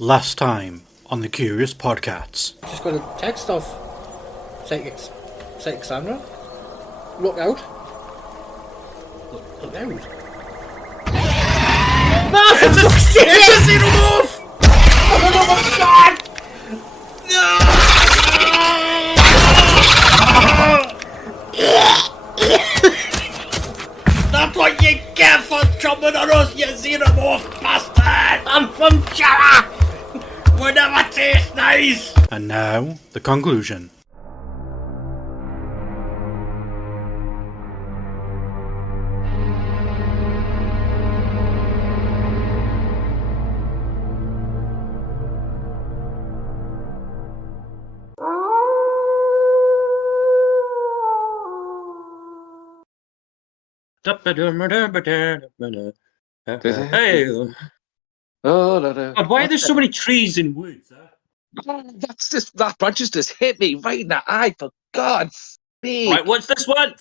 Last time on the Curious Podcats. Just got a text off Psychic Sandra. Look out. Look out. Massive! It's a Xenomorph! Oh my god! That's what you get for chopping on us, you Xenomorph bastard! I'm from China! We never taste nice! And now, the conclusion. Hey, God, why are there so many trees in woods? That branch just hit me right in the eye, for God's sake. Right, what's this one?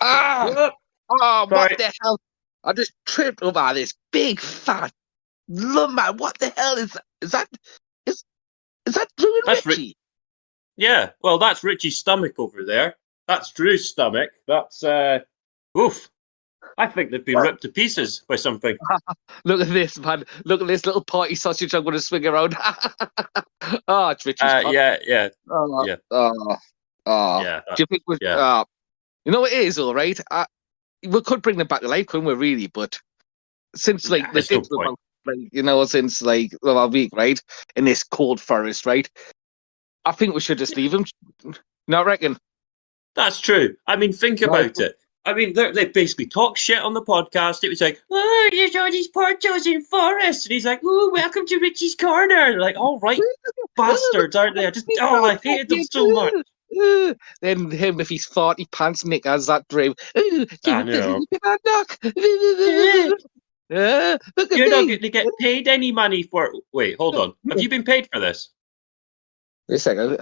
Ah! Oh, Sorry. what the hell? I just tripped over this big fat lumber. What the hell is that? Is that Drew and That's Richie? Yeah, well, that's Richie's stomach over there. That's Drew's stomach. That's, oof. I think they've been ripped to pieces by something. Look at this, man. Look at this little party sausage I'm going to swing around. Oh, it's Richie's cock. Yeah. Oh, yeah. Do you think we're... yeah. You know what it is, all right? We could bring them back to life, couldn't we, really? But since, like, there's no point. Since, like, a week, right? In this cold forest, right? I think we should just leave them. No, I reckon. That's true. I mean, think about it. I mean, they basically talk shit on the podcast. It was like, oh, there's all these portos in forests. And he's like, oh, welcome to Richie's Corner. Like, all right, bastards, aren't they? I hated them so much. Then him with his 40 pants knickers, that Drew. I know. Look You're at not me. going to get paid any money for it. Wait, hold on. Have you been paid for this? Wait a second.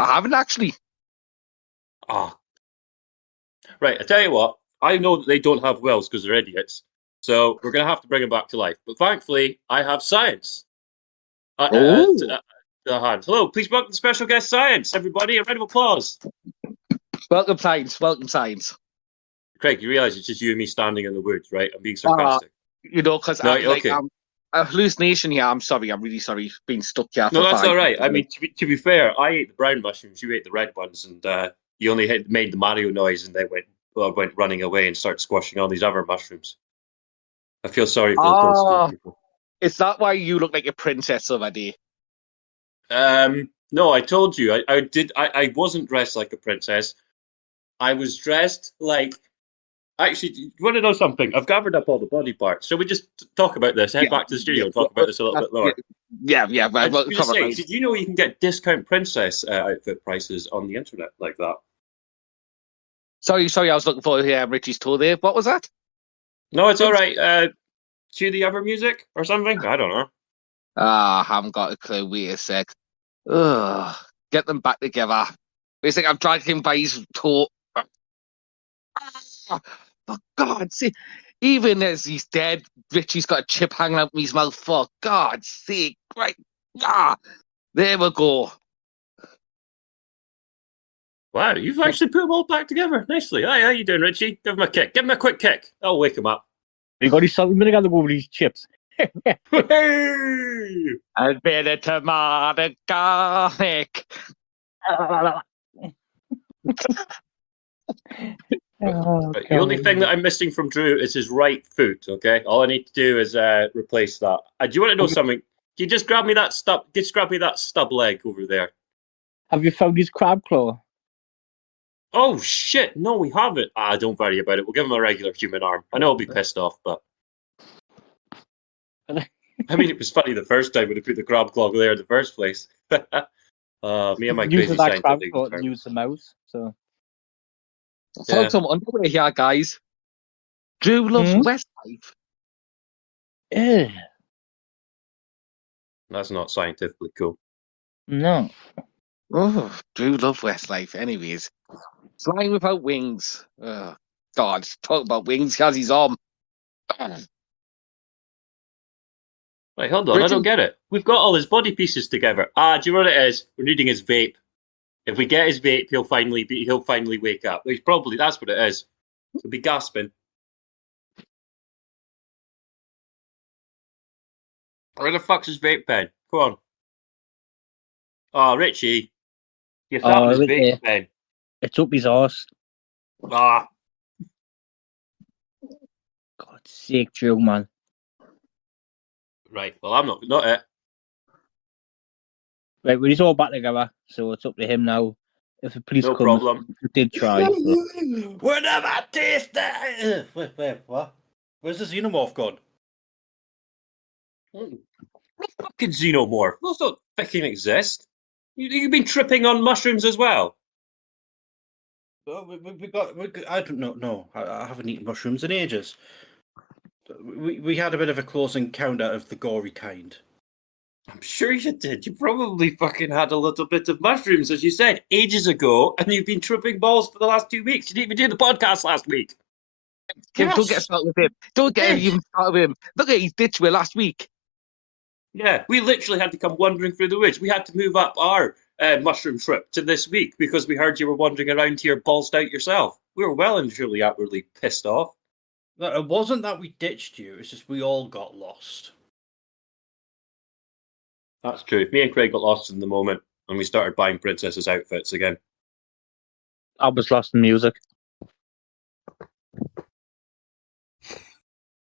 I haven't actually. Ah. Right, I tell you what. I know that they don't have wells because they're idiots. So we're going to have to bring them back to life. But thankfully, I have science. To hand. Hello, please welcome the special guest Science. Everybody, a round of applause. Welcome, Science. Welcome, Science. Craig, you realise it's just you and me standing in the woods, right? I'm being sarcastic. You know, because No, I'm like, okay. a hallucination here. I'm sorry. I'm really sorry being stuck here. No, for that's 5 all right. minutes. I mean, to be fair, I ate the brown mushrooms, you ate the red ones, and you only made the Mario noise, and they went running away and started squashing all these other mushrooms. I feel sorry for those school people. Is that why you look like a princess of a day? No, I told you, I wasn't dressed like a princess. I was dressed like. Actually, you want to know something? I've gathered up all the body parts. So we just talk about this. Head back to the studio and talk about this a little bit lower. Yeah. I was going to say, did you know you can get discount princess outfit prices on the internet like that? Sorry. I was looking for Richie's tour there. What was that? No, it's all right. Cue the other music or something? I don't know. I haven't got a clue. Wait a sec. Ugh. Get them back together. You think I've dragged him by his toe? For God's sake. Even as he's dead, Richie's got a chip hanging out of his mouth. For God's sake. Right. There we go. Wow, you've actually put them all back together nicely. Hi, how you doing, Richie? Give him a kick. Give him a quick kick. I'll wake him up. You got his salt and vinegar to go with these chips. Hey! A bit of tomato garlic. Right, the only thing that I'm missing from Drew is his right foot. Okay, all I need to do is replace that. Do you want to know something? Can you just grab me that stub? Just grab me that stub leg over there. Have you found his crab claw? Oh shit! No, we haven't. Don't worry about it. We'll give him a regular human arm. I know he'll be pissed off, but I mean, it was funny the first time when he put the crab claw there in the first place. Me and my crazy Using that crab scientific claw term. to use the mouse. So I found some underwear here, guys. Drew loves Westlife. yeah, That's not scientifically cool. no. Oh, Drew loves Westlife. Anyways, flying without wings. Oh, God, talk about wings. He has his arm. Right, hold on, I don't get it. We've got all his body pieces together. Do you know what it is? We're needing his vape. If we get his vape, he'll finally wake up. That's what it is. He'll be gasping. Where the fuck's his vape pen? Come on. Oh, Richie. You found his right vape there. pen. It's up his arse. Ah, God's sake, Drew, man. right. Well, I'm not it. Right, well, he's all back together, so it's up to him now. If the police No come, problem. he did try. So. We'll never taste it. Wait, what? Where's the Xenomorph gone? What fucking Xenomorph? Those don't fucking exist. You've been tripping on mushrooms as well. Well, I don't know. No, I haven't eaten mushrooms in ages. We had a bit of a close encounter of the gory kind. I'm sure you did. You probably fucking had a little bit of mushrooms, as you said, ages ago, and you've been tripping balls for the last 2 weeks. You didn't even do the podcast last week. Kim, don't Yes. get started with him. Don't get even started with him. Look at he's ditched me last week. Yeah, we literally had to come wandering through the woods. We had to move up our mushroom trip to this week because we heard you were wandering around here ballsed out yourself. We were well and truly outwardly pissed off. No, it wasn't that we ditched you. It's just we all got lost. That's true. Me and Craig got lost in the moment, and we started buying princesses' outfits again. I was lost in music.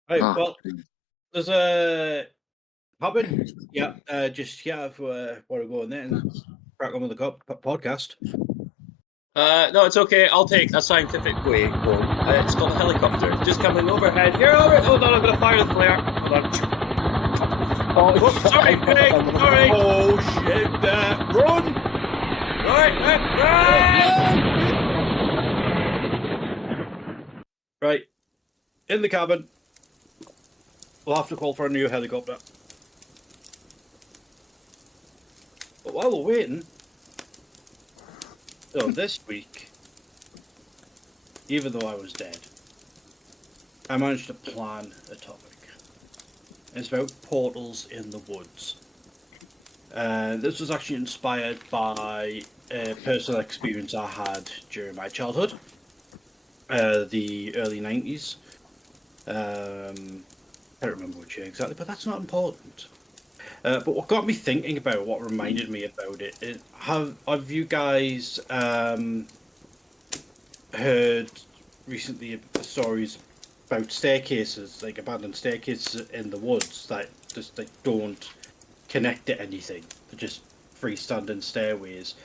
Right. Well, there's a cabin. Yeah. Just if we want to go in there and crack on with the podcast. No, it's okay. I'll take a scientific way home. It's called a helicopter. Just coming overhead. Here, all right. Hold on, I'm going to fire the flare. Hold on. Oh, sorry, Craig. Sorry. Oh shit! Run! Right. Right. In the cabin. We'll have to call for a new helicopter. But while we're waiting, so this week, even though I was dead, I managed to plan a topic. It's about portals in the woods. This was actually inspired by a personal experience I had during my childhood, the early 90s. I don't remember which year exactly, but that's not important. But what got me thinking about it, what reminded me about it, is have you guys heard recently stories about staircases, like abandoned staircases in the woods that just don't connect to anything? They're just freestanding stairways,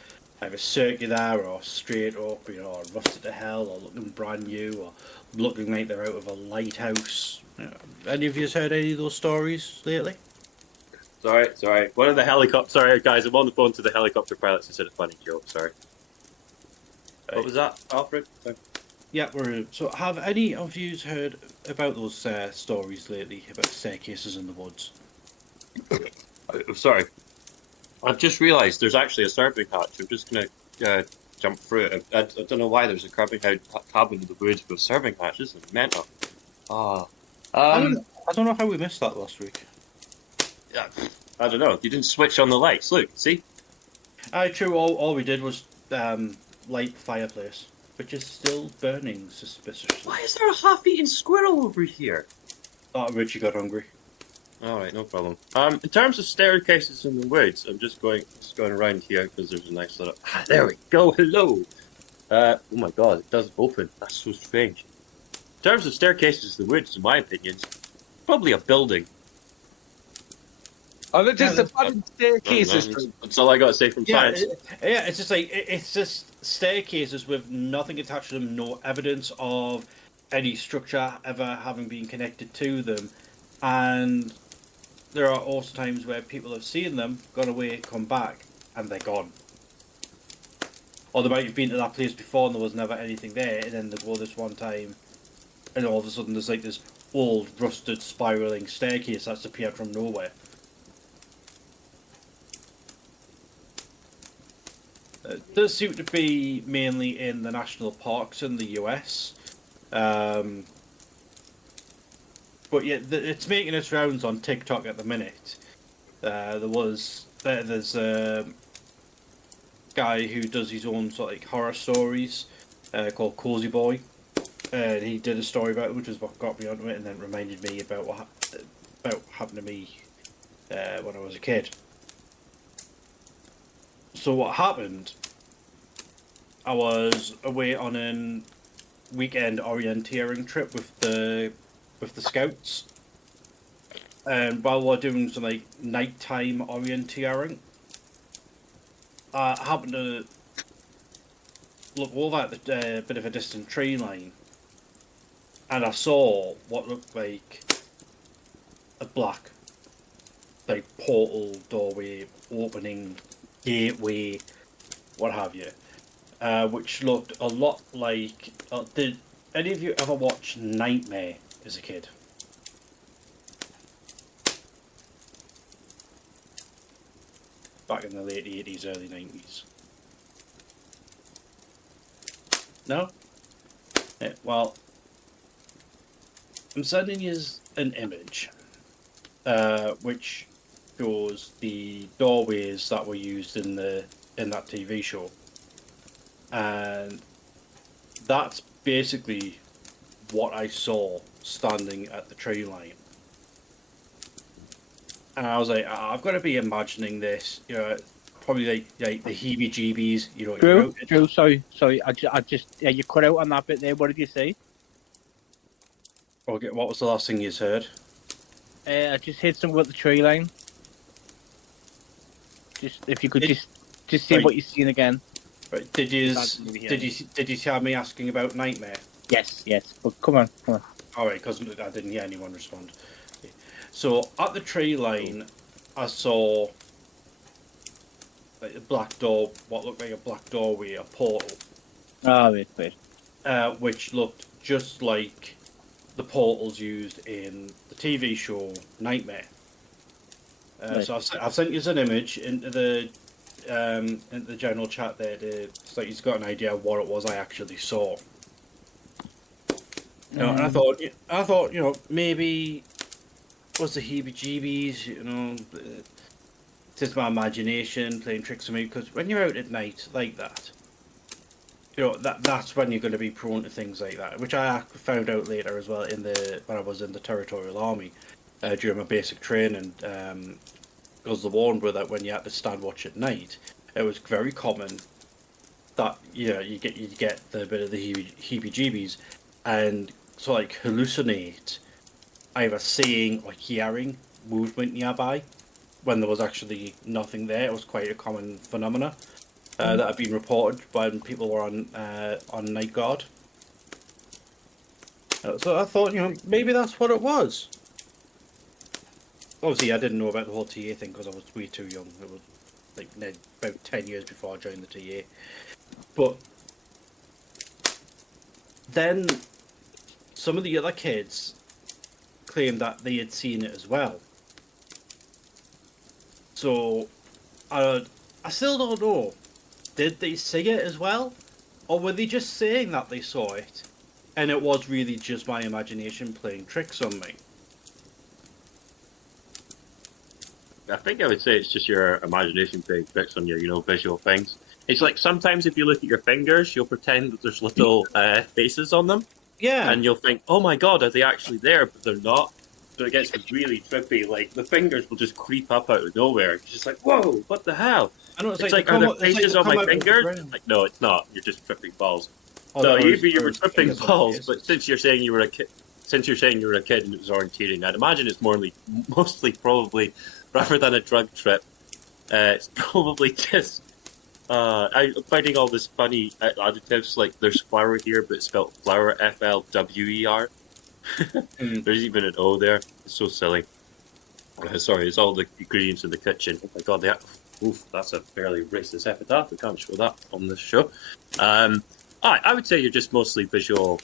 either circular or straight up, or rusted to hell, or looking brand new, or looking like they're out of a lighthouse. Any of you heard any of those stories lately? Sorry. One of the helicopter. Sorry, guys. I'm on the phone to the helicopter pilots. I said a funny joke. Sorry. What was that, Alfred? Sorry. Yeah, so have any of you heard about those stories lately about staircases in the woods? Sorry. I've just realised there's actually a serving hatch. I'm just going to jump through it. I don't know why there's a cabin in the woods with a serving hatch. This is mental. I don't know how we missed that last week. Yeah, I don't know. You didn't switch on the lights. Look, see? True. All we did was light the fireplace, which is still burning suspiciously. Why is there a half-eaten squirrel over here? Oh, Richie got hungry. All right, no problem. In terms of staircases in the woods, I'm just going around here because there's a nice little. There we go. Hello. Oh my God, it does open. That's so strange. In terms of staircases in the woods, in my opinion, probably a building. Oh, look, just abandoned staircases. That's all I got to say from science. It's just like it's just staircases with nothing attached to them, no evidence of any structure ever having been connected to them, and there are also times where people have seen them, gone away, come back, and they're gone. Or they might have been to that place before and there was never anything there, and then they go this one time, and all of a sudden there's like this old, rusted, spiralling staircase that's appeared from nowhere. It does seem to be mainly in the national parks in the US. But But yeah, it's making its rounds on TikTok at the minute. There's a guy who does his own sort of like horror stories called Cozy Boy. And he did a story about it, which is what got me onto it, and then reminded me about what happened to me when I was a kid. So what happened? I was away on a weekend orienteering trip with the scouts, and while we're doing some like nighttime orienteering, I happened to look over at the bit of a distant tree line, and I saw what looked like a black, like, portal, doorway, opening, gateway, what have you, which looked a lot like... did any of you ever watch Nightmare as a kid? Back in the late 80s, early 90s. No? Yeah, well, I'm sending you an image, which shows the doorways that were used in that TV show, and that's basically what I saw standing at the tree line. And I was like, I've got to be imagining this, probably like the heebie-jeebies, Drew, sorry, I just you cut out on that bit there. What did you say? Okay, what was the last thing you heard? I just hit something with the tree line. Just if you could just say right. what you've seen again. Right, did you hear me asking about Nightmare? Yes, but come on. All right, because I didn't hear anyone respond. Okay. So at the tree line, I saw like a black door, what looked like a black doorway, a portal. Oh, wait. Which looked just like the portals used in the TV show Nightmare. Right. So I've sent you an image into the general chat there, so he's got an idea of what it was I actually saw. And I thought, maybe it was the heebie-jeebies, just my imagination playing tricks on me. Because when you're out at night like that, that's when you're going to be prone to things like that, which I found out later as well when I was in the Territorial Army during my basic training. Because the warned were that when you had to stand watch at night, it was very common that you get the bit of the heebie-jeebies and sort of like hallucinate either seeing or hearing movement nearby when there was actually nothing there. It was quite a common phenomena that had been reported when people were on night guard. So I thought, maybe that's what it was. Obviously, I didn't know about the whole TA thing because I was way too young. It was like about 10 years before I joined the TA. But then some of the other kids claimed that they had seen it as well. So I still don't know. Did they see it as well? Or were they just saying that they saw it and it was really just my imagination playing tricks on me? I think I would say it's just your imagination playing tricks on your, visual things. It's like sometimes if you look at your fingers, you'll pretend that there's little faces on them. Yeah. And you'll think, oh my god, are they actually there? But they're not. So it gets really trippy. Like, the fingers will just creep up out of nowhere. It's just like, whoa, what the hell? I know, It's like, are there faces on my fingers? Like, no, it's not. You're just tripping balls. So either you were tripping balls, but since you're saying you were a kid, and it was orienteering, I'd imagine it's mostly probably, rather than a drug trip, it's probably just I'm finding all this funny adjectives, like there's flower here, but it's spelled flower, FLWER. There's even an O there. It's so silly. Sorry, it's all the ingredients in the kitchen. Oh my god, that's a fairly racist epitaph. We can't show that on this show. I would say you're just mostly visual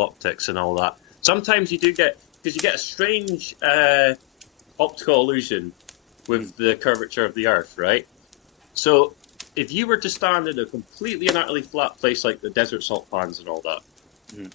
optics and all that. Sometimes you do get, because you get a strange optical illusion with the curvature of the Earth, right? So if you were to stand in a completely and utterly flat place like the desert salt pans and all that,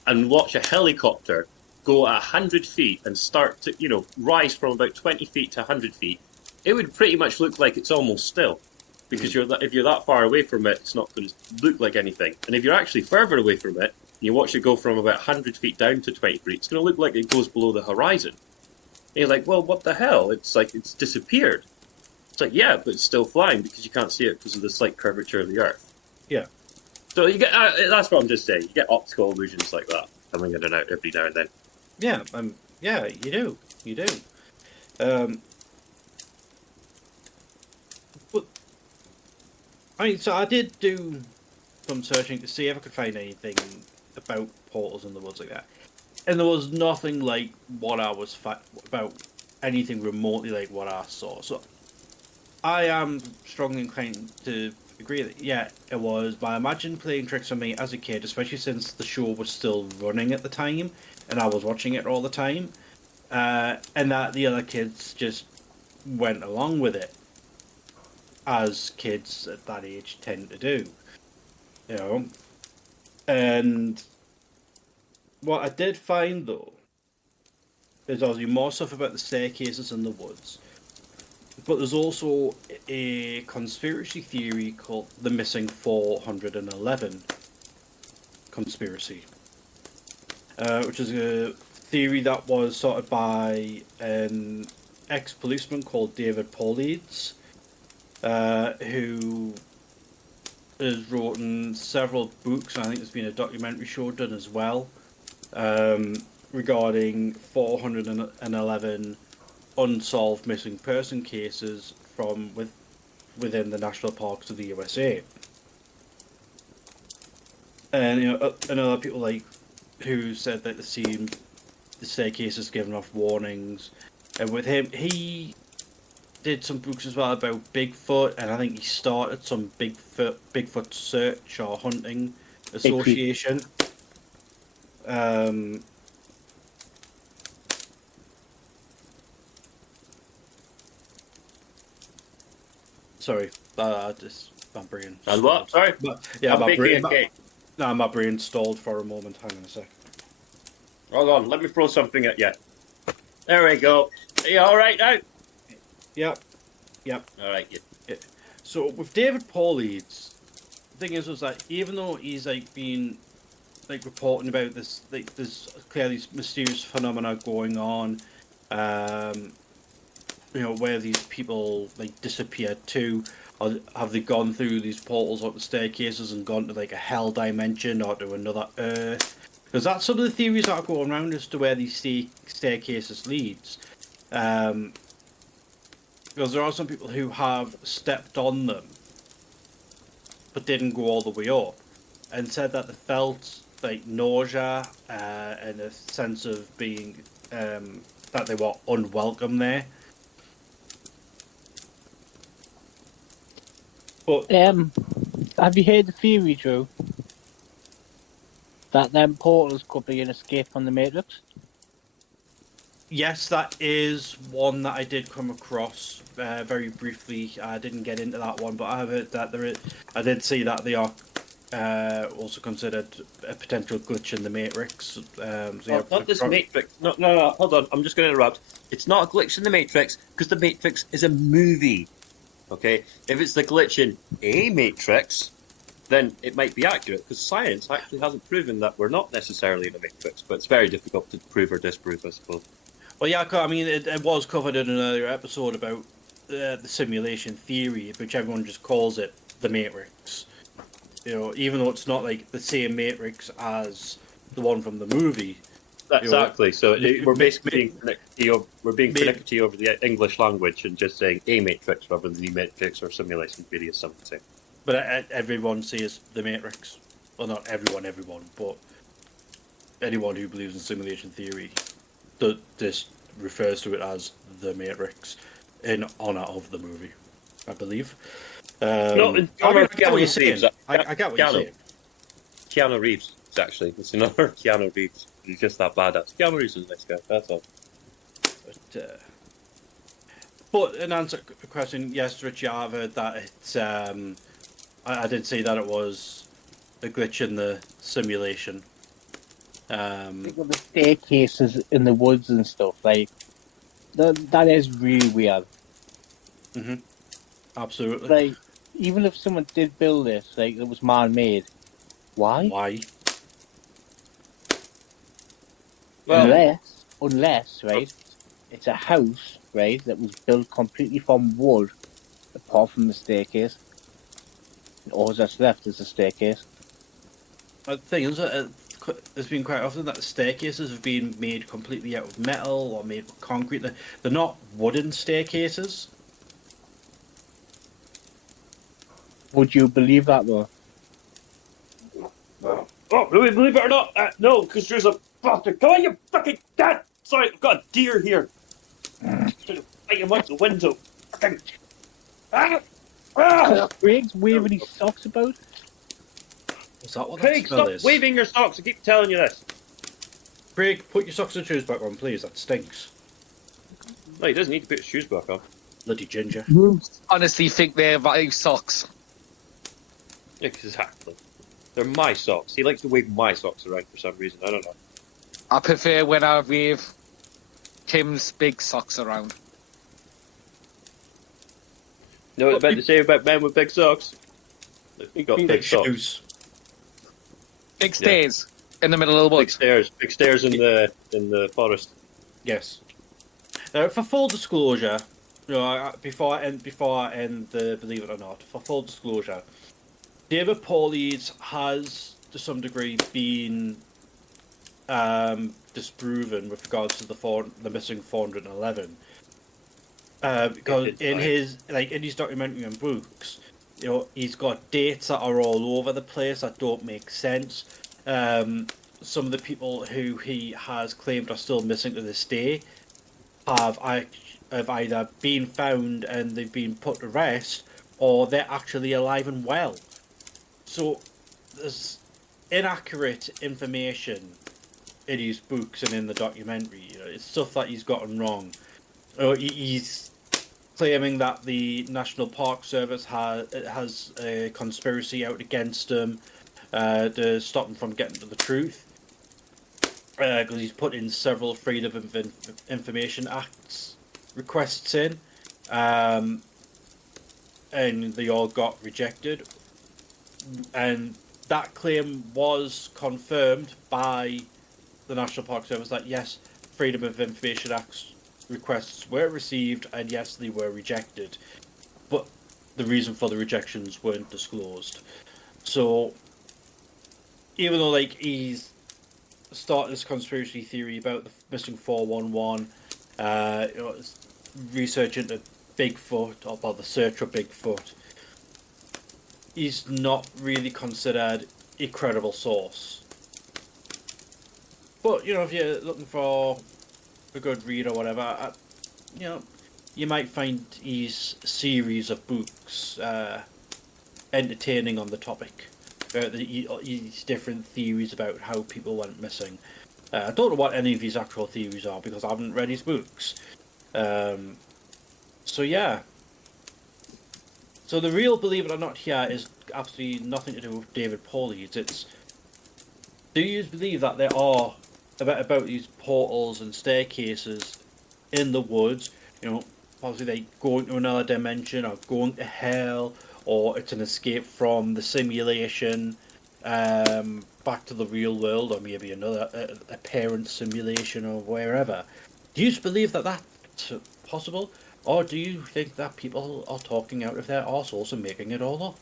and watch a helicopter go at 100 feet and start to, rise from about 20 feet to 100 feet, it would pretty much look like it's almost still. Because if you're that far away from it, it's not going to look like anything. And if you're actually further away from it, and you watch it go from about 100 feet down to 20 feet, it's going to look like it goes below the horizon. And you're like, well, what the hell? It's like it's disappeared. It's like, yeah, but it's still flying because you can't see it because of the slight curvature of the Earth. Yeah. So you get that's what I'm just saying. You get optical illusions like that coming in and out every now and then. Yeah, you do. But so I did do some searching to see if I could find anything about portals in the woods like that, and there was nothing like what I was about anything remotely like what I saw. So I am strongly inclined to agree that it was my imagination playing tricks on me as a kid, especially since the show was still running at the time and I was watching it all the time, and that the other kids just went along with it, as kids at that age tend to do, And what I did find though is obviously more stuff about the staircases in the woods. But there's also a conspiracy theory called the Missing 411 conspiracy, which is a theory that was started by an ex-policeman called David Paulides, who has written several books, and I think there's been a documentary show done as well, regarding 411 unsolved missing person cases from within the national parks of the USA. And and other people who said that the staircases given off warnings, and with him he did some books as well about Bigfoot, and I think he started some Bigfoot search or hunting association. Sorry, my brain. And what? Sorry? My brain stalled for a moment. Hang on a sec. Hold on, let me throw something at you. There we go. Are you alright now? Yep. Alright, yeah. So with David Paulides, the thing is that even though he's been reporting about this, there's clearly mysterious phenomena going on, where these people disappeared to, or have they gone through these portals up the staircases and gone to a hell dimension or to another Earth? Because that's some of the theories that are going around as to where these staircases leads. Because there are some people who have stepped on them, but didn't go all the way up, and said that they felt nausea and a sense of being that they were unwelcome there. But have you heard the theory, Drew, that them portals could be an escape from the Matrix? Yes, that is one that I did come across very briefly. I didn't get into that one, but I have heard that I did see that they are also considered a potential glitch in the Matrix. Not this Matrix. No, hold on. I'm just going to interrupt. It's not a glitch in the Matrix because the Matrix is a movie. Okay? If it's the glitch in a Matrix, then it might be accurate because science actually hasn't proven that we're not necessarily in a Matrix, but it's very difficult to prove or disprove, I suppose. Well, yeah, I mean, it was covered in an earlier episode about the simulation theory, which everyone just calls it the Matrix. Even though it's not the same Matrix as the one from the movie. Exactly. So we're basically being connected to you over the English language and just saying a Matrix rather than the Matrix or simulation theory, as someone say. But everyone says the Matrix. Well, not everyone, but anyone who believes in simulation theory this refers to it as the Matrix in honor of the movie, I believe. I get what you're saying. I get what you're saying. Keanu Reeves, actually. It's another Keanu Reeves. He's just that badass. Keanu Reeves is a nice guy, that's all. But in answer to the question, yes, Richy, I've heard that it's... I did see that it was a glitch in the simulation. Think of the staircases in the woods and stuff. Like that is really weird. Absolutely. Like even if someone did build this, like it was man-made, why? Why? Well, Unless, right, it's a house, right, that was built completely from wood, apart from the staircase. All that's left is the staircase. The thing is, there's been quite often that staircases have been made completely out of metal or made with concrete. They're not wooden staircases. Would you believe that though? oh, believe it or not, no, because there's a bastard. Come on, you fucking cat! Sorry, I've got a deer here. Trying to fight him out the window. Fucking. Craig's waving his socks about. Is that what Craig, that smell stop is? waving your socks. I keep telling you this. Craig, put your socks and shoes back on, please. That stinks. No, he doesn't need to put his shoes back on. Bloody ginger. Honestly, think they're my socks. Exactly. They're my socks. He likes to wave my socks around for some reason. I don't know. I prefer when I wave Tim's big socks around. You know what I meant to say about men with big socks? He got big socks. Shoes. Big stairs in the middle of the Big woods. stairs. Big stairs in the forest. Yes. For full disclosure, you know, before I end the believe it or not, for full disclosure, David Paulides has to some degree been disproven with regards to the missing 411. Because in his documentary and books, you know, he's got dates that are all over the place that don't make sense. Some of the people who he has claimed are still missing to this day have either been found and they've been put to rest, or they're actually alive and well. So there's inaccurate information in his books and in the documentary. You know, it's stuff that he's gotten wrong. He's claiming that the National Park Service has a conspiracy out against him to stop him from getting to the truth. Because he's put in several Freedom of Information Acts requests in, and they all got rejected. And that claim was confirmed by the National Park Service that yes, Freedom of Information Acts requests were received, and yes, they were rejected. But the reason for the rejections weren't disclosed. So, even though like he's started this conspiracy theory about the missing 411, you know, research into Bigfoot, or the search for Bigfoot, he's not really considered a credible source. But, you know, if you're looking for a good read or whatever, you know, you might find his series of books entertaining on the topic. His different theories about how people went missing. I don't know what any of his actual theories are because I haven't read his books. So yeah. So the real believe it or not here is absolutely nothing to do with David Paulides. It's, do you believe that there are about these portals and staircases in the woods? You know, possibly they go into another dimension or going to hell, or it's an escape from the simulation back to the real world, or maybe another a parent simulation or wherever. Do you believe that that's possible, or do you think that people are talking out of their arseholes and making it all up?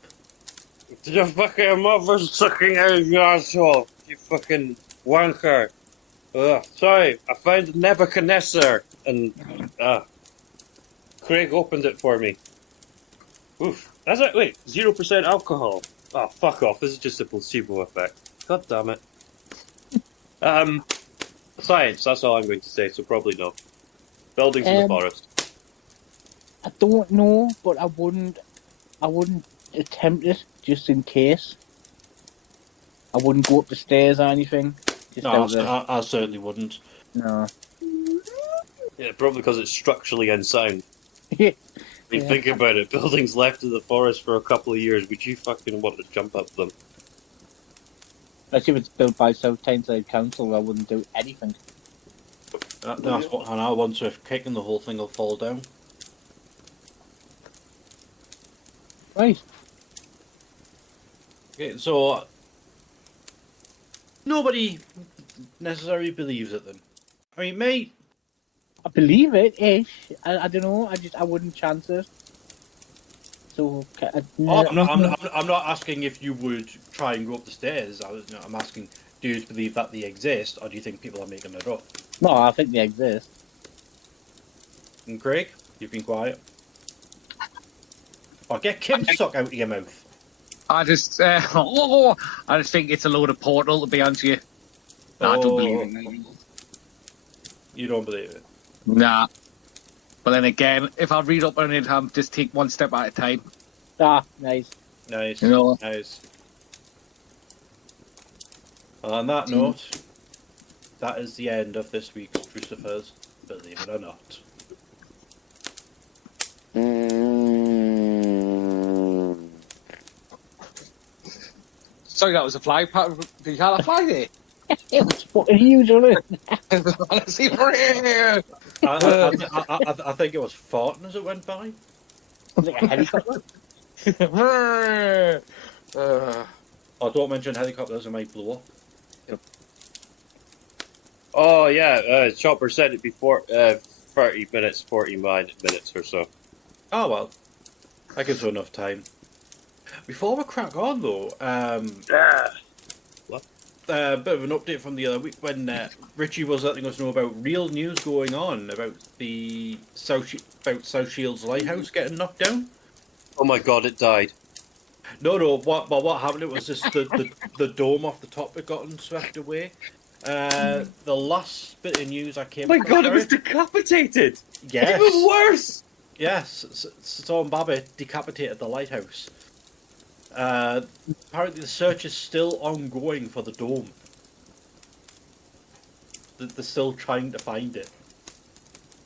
Your fucking mother's sucking out of your asshole, you fucking wanker. Sorry, I found Nebuchadnezzar, and Craig opened it for me. Oof. That's it. Wait, 0% alcohol. Oh, fuck off. This is just a placebo effect. God damn it. Science, that's all I'm going to say, so probably no. Buildings in the forest. I don't know, but I wouldn't attempt it just in case. I wouldn't go up the stairs or anything. Just No, I certainly wouldn't. No. Yeah, probably because it's structurally unsound. Yeah. I mean, think about it. Buildings left in the forest for a couple of years. Would you fucking want to jump up them? Especially if it's built by South Tyneside Council, I wouldn't do anything. That's what I want. So if kicking the whole thing will fall down. Right. Okay, so nobody necessarily believes it then. I mean, mate. I believe it, ish. I don't know. I wouldn't chance it. So I'm not asking if you would try and go up the stairs. I'm asking, do you believe that they exist, or do you think people are making it up? No, I think they exist. And Craig, you've been quiet. Oh, get Kim sock out of your mouth. I just think it's a load of portal, to be honest with you. No, I don't believe it. You don't believe it? Nah. But then again, if I read up on it, I'll just take one step at a time. Ah, nice. Nice. You know. Nice. Well, on that note, that is the end of this week's Crucifers, believe it or not. Sorry, that was a fly. Did you have a fly there? It was fucking huge, wasn't it? Honestly, for real. I think it was farting as it went by. Was it a helicopter? Oh, don't mention helicopters, it might blow up. Oh yeah, Chopper said it before. 30 minutes, 40 minutes or so. Oh well, that gives us enough time. Before we crack on though, What? A bit of an update from the other week when Richie was letting us know about real news going on about the South Shields Lighthouse getting knocked down. Oh my god, it died. No. What happened? It was just the dome off the top had gotten swept away. The last bit of news I came. Oh my god, it was decapitated. Yes. Even worse. Yes. Storm Babbitt decapitated the lighthouse. Apparently the search is still ongoing for the dome. They're still trying to find it.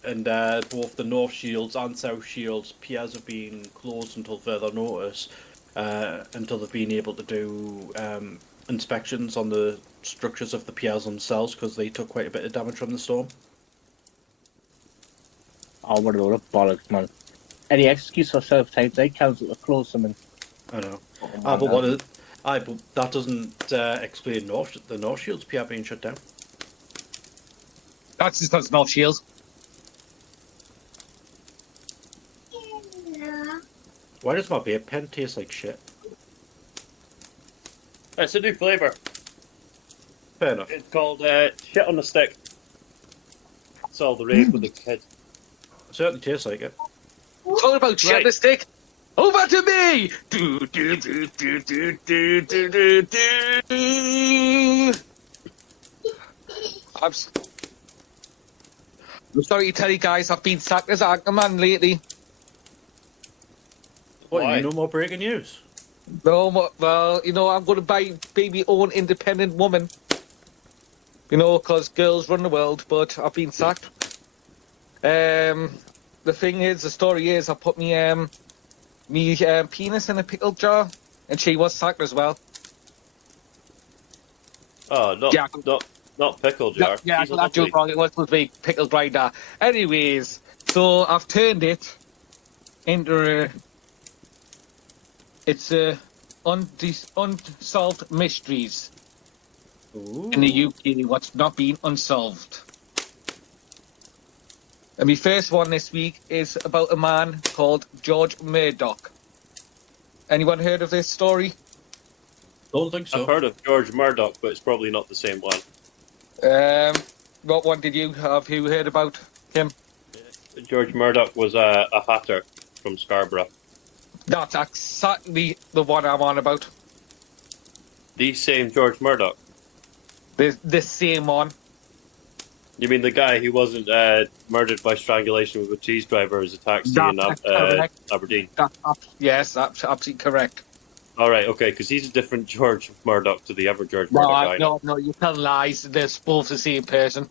And both the North Shields and South Shields piers have been closed until further notice, until they've been able to do inspections on the structures of the piers themselves, because they took quite a bit of damage from the storm. Oh, what a load of bollocks, man. Any excuse for South Tyneside Council to close something? I know. Oh, But that doesn't explain the North Shields pier being shut down. That's just not North Shields. Why does my vape pen taste like shit? It's a new flavour. Fair enough. It's called shit on the stick. It's all the rage with the kids. It certainly tastes like it. Talking about shit Right. the stick. Over to me! Do, do, do, do, do, do, do, do, do. I'm sorry to tell you guys, I've been sacked as Anchorman lately. What, Why? you no more breaking news? No, well, you know, I'm going to be my own independent woman. You know, because girls run the world, but I've been sacked. The thing is, the story is, I put me penis in a pickle jar, and she was sacked as well. Oh, not pickle jar. Yeah, She's I got that joke wrong. It was supposed to be pickle grinder. Anyways, so I've turned it into it's unsolved mysteries Ooh. in the UK. What's not been unsolved. And my first one this week is about a man called George Murdoch. Anyone heard of this story? Don't think so. I've heard of George Murdoch, but it's probably not the same one. What one did you have? You heard about him? George Murdoch was a hatter from Scarborough. That's exactly the one I'm on about. The same George Murdoch. The same one. You mean the guy who wasn't murdered by strangulation with a cheese driver as a taxi in That's correct. Aberdeen? Yes, that's absolutely correct. All right, okay, because he's a different George Murdoch to the other George Murdoch guy. No, you're telling lies. They're both the same person.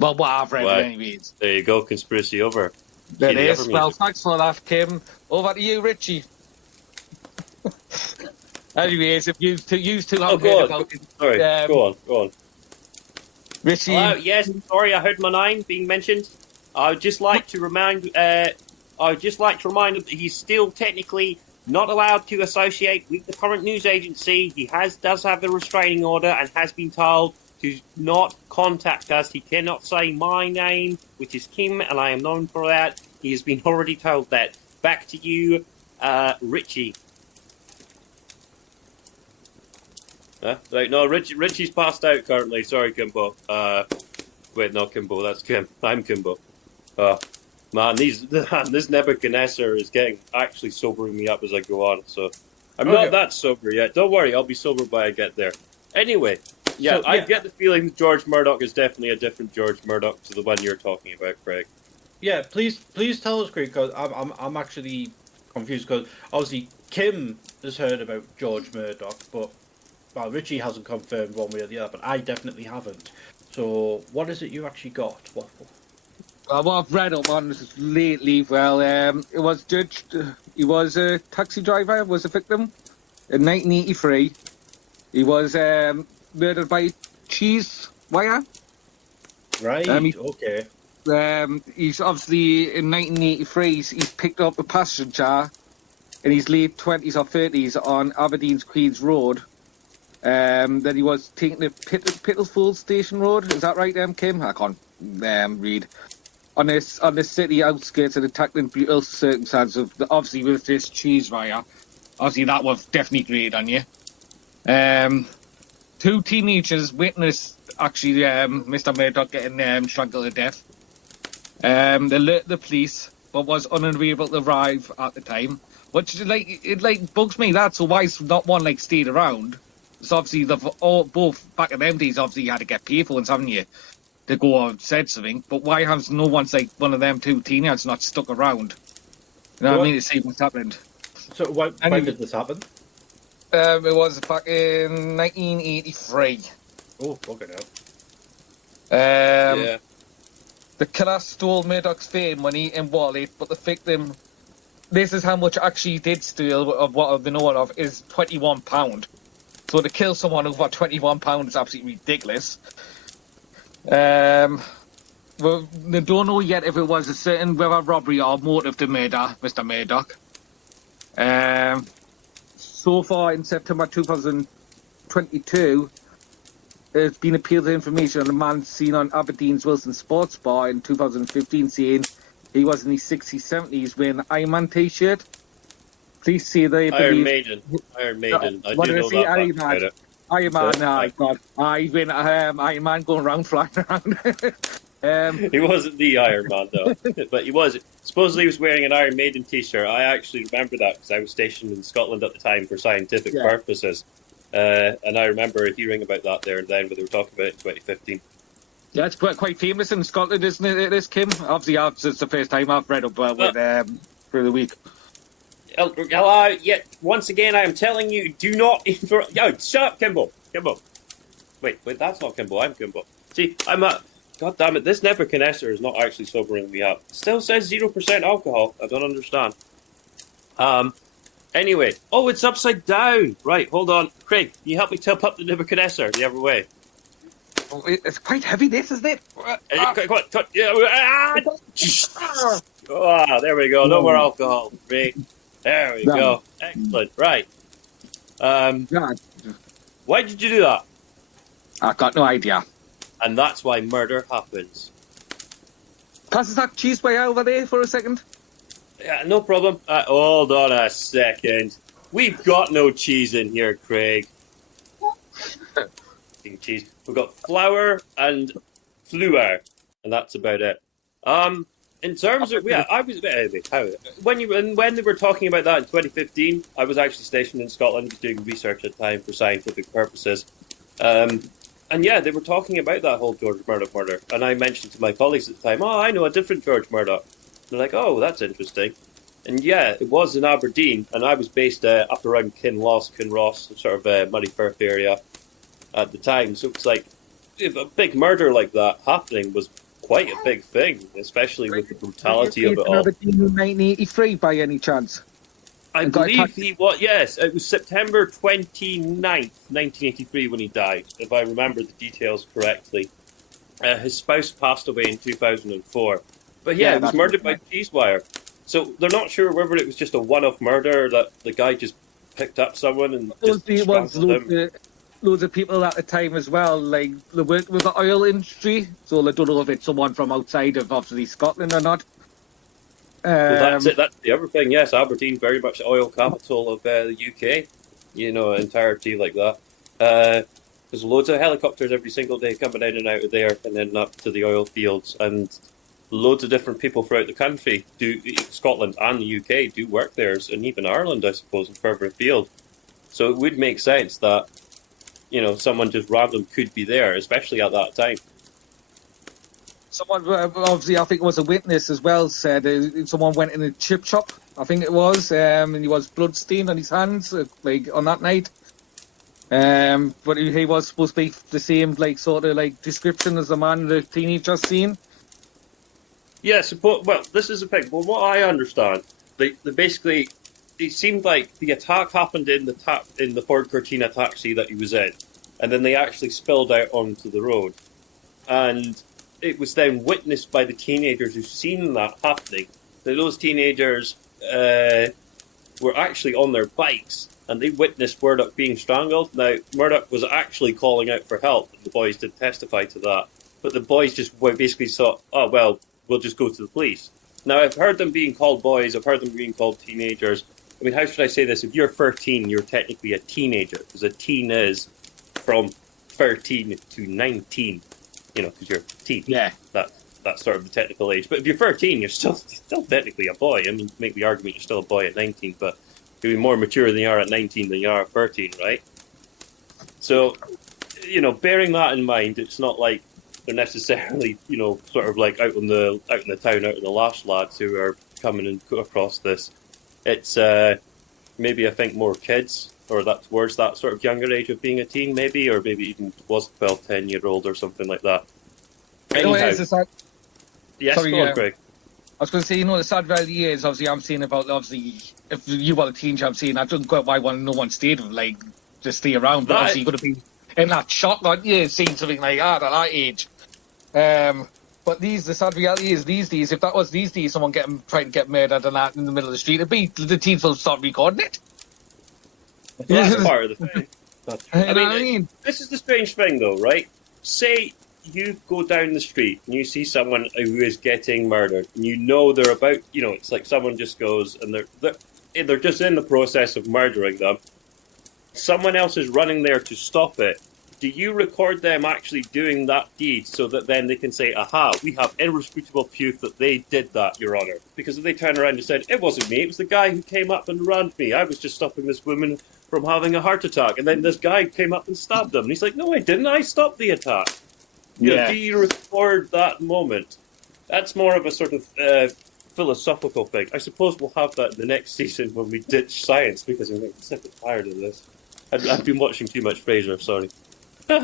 Well, what I've read, Right. anyways. There you go, conspiracy over. There See, the is. other Well, music. thanks for that, Kim. Over to you, Richie. Anyways, if you two Oh, have go heard on. about it, Sorry, go on. Richie. Hello, yes, sorry, I heard my name being mentioned. I would just like to remind him that he's still technically not allowed to associate with the current news agency. He does have a restraining order and has been told to not contact us. He cannot say my name, which is Kim, and I am known for that. He has been already told that. Back to you, Richie. Right, no, Richie's passed out currently. Sorry, Kimbo. Wait, not Kimbo. That's Kim. I'm Kimbo. Man, this Nebuchadnezzar is getting actually sobering me up as I go on. So I'm not that sober yet. Don't worry, I'll be sober by I get there. Anyway, I get the feeling that George Murdoch is definitely a different George Murdoch to the one you're talking about, Craig. Yeah, please tell us, Craig, because I'm actually confused because obviously Kim has heard about George Murdoch, but well, Richie hasn't confirmed one way or the other, but I definitely haven't. So what is it you actually got? What I've read up on this lately. Well, it was judged. He was a taxi driver. Was a victim in 1983. He was murdered by cheese wire. Right. Okay. He's obviously in 1983. He's picked up a passenger in his late 20s or 30s on Aberdeen's Queen's Road. Then he was taken to Pittlefold Station Road. Is that right, Kim? I can't read. On this city outskirts and attacked in brutal circumstances. Obviously, with this cheese wire, obviously that was definitely great on you. Two teenagers witnessed actually Mr. Murdoch getting strangled to death. They alerted the police, but was unable to arrive at the time. Which it bugs me that. So why is not one stayed around? So obviously they've both back in them days. Obviously you had to get paid for ones, haven't you? To go and said something, but why has no one's one of them two teenagers not stuck around? You know what I mean? To see what's happened. So when did this happen? It was back in 1983. Oh, fucking hell. Yeah. The killer stole Murdoch's fame money and wallet, but the victim, this is how much actually did steal of what I've been known of, is £21. So to kill someone over £21 is absolutely ridiculous. Well, they don't know yet if it was a certain whether robbery or motive to murder Mr. Murdoch. So far in September 2022, there's been appealed to information on a man seen on Aberdeen's Wilson Sports Bar in 2015 saying he was in his 60s, 70s wearing an Iron Man t-shirt. Please see the Iron Maiden. I do know that Iron about it. Iron Man, God. When Iron Man going around, flying around. He wasn't the Iron Man, though. But he was. Supposedly he was wearing an Iron Maiden t-shirt. I actually remember that because I was stationed in Scotland at the time for scientific purposes. And I remember hearing about that there and then when they were talking about it in 2015. Yeah, it's quite famous in Scotland, isn't it, this, Kim? Obviously, it's the first time I've read up through the week. Once again, I am telling you, do not interrupt. Yo, shut up, Kimbo. Wait, that's not Kimbo. I'm Kimbo. See, God damn it, this Nebuchadnezzar is not actually sobering me up. It still says 0% alcohol. I don't understand. Anyway. Oh, it's upside down. Right, hold on. Craig, can you help me tip up the Nebuchadnezzar the other way? Oh, it's quite heavy, this, isn't it? There we go. No more alcohol. Great. There we go. Excellent. Right. Why did you do that? I've got no idea. And that's why murder happens. Pass that cheese way over there for a second. Yeah, no problem. Hold on a second. We've got no cheese in here, Craig. Cheese. We've got flour and flour, and that's about it. In terms of when they were talking about that in 2015, I was actually stationed in Scotland, was doing research at the time for scientific purposes. And yeah, they were talking about that whole George Murdoch murder, and I mentioned to my colleagues at the time, "Oh, I know a different George Murdoch." They're like, "Oh, that's interesting." And yeah, it was in Aberdeen, and I was based up around Kinross, sort of Muddy Firth area at the time. So it's like a big murder like that happening was quite a big thing, especially with the brutality of it all. Aberdeen in 1983 by any chance? I believe he was. Yes, it was September 29th, 1983, when he died, if I remember the details correctly. His spouse passed away in 2004. But yeah, Yeah, he was that's murdered by right. cheese wire. So they're not sure whether it was just a one-off murder that the guy just picked up someone and just There was strangled him. loads of people at the time as well. Like they worked with the oil industry, so I don't know if it's someone from outside of obviously Scotland or not. Well, that's it. That's the other thing. Yes, Aberdeen, very much the oil capital of the UK. You know, entirety like that. There's loads of helicopters every single day coming in and out of there, and then up to the oil fields, and loads of different people throughout the country do. Scotland and the UK do work there, and even Ireland, I suppose, and further afield. So it would make sense that someone just random could be there, especially at that time. Someone, obviously, I think it was a witness as well, said someone went in a chip shop, I think it was, and he was bloodstained on his hands, like, on that night. But he was supposed to be the same, like, sort of, like, description as the man the teenager seen. Yes, well, this is the thing. Well, what I understand, they basically, it seemed like the attack happened in the Ford Cortina taxi that he was in, and then they actually spilled out onto the road, and it was then witnessed by the teenagers who've seen that happening. That those teenagers were actually on their bikes, and they witnessed Murdoch being strangled. Now, Murdoch was actually calling out for help, and the boys did testify to that. But the boys just basically thought, oh, well, we'll just go to the police. Now, I've heard them being called boys, I've heard them being called teenagers. I mean, how should I say this? If you're 13, you're technically a teenager, because a teen is from 13 to 19. Because you're a teen. Yeah. That's sort of the technical age. But if you're 13, you're still technically a boy. I mean, make the argument you're still a boy at 19, but you'll be more mature than you are at 19 than you are at 13, right? So, bearing that in mind, it's not like they're necessarily, sort of like out in the town, out in the lash lads who are coming and across this. It's maybe I think more kids, or that towards that sort of younger age of being a teen, maybe, or maybe even was 12, 10-year-old or something like that. Anyhow, yes, Sorry, go on, Craig. I was going to say, the sad reality is, obviously, I'm saying about, obviously, if you were a teenager, I'm saying, I don't get why no one stayed, like, to stay around, but obviously, you're going to be in that shock, like, seeing something like that at that age. But the sad reality is, these days, if that was these days, someone trying to get murdered and that in the middle of the street, the teens will start recording it. That's part of the thing. I mean, this is the strange thing, though, right? Say you go down the street and you see someone who is getting murdered, and they're about, it's like someone just goes and they're just in the process of murdering them. Someone else is running there to stop it. Do you record them actually doing that deed so that then they can say, aha, we have irrefutable proof that they did that, Your Honour? Because if they turn around and said, it wasn't me, it was the guy who came up and rammed me. I was just stopping this woman from having a heart attack. And then this guy came up and stabbed them. And he's like, no, I didn't. I stopped the attack. Do you record that moment? That's more of a sort of philosophical thing. I suppose we'll have that in the next season when we ditch science, because I'm sick and tired of this. I've been watching too much Frasier, sorry. in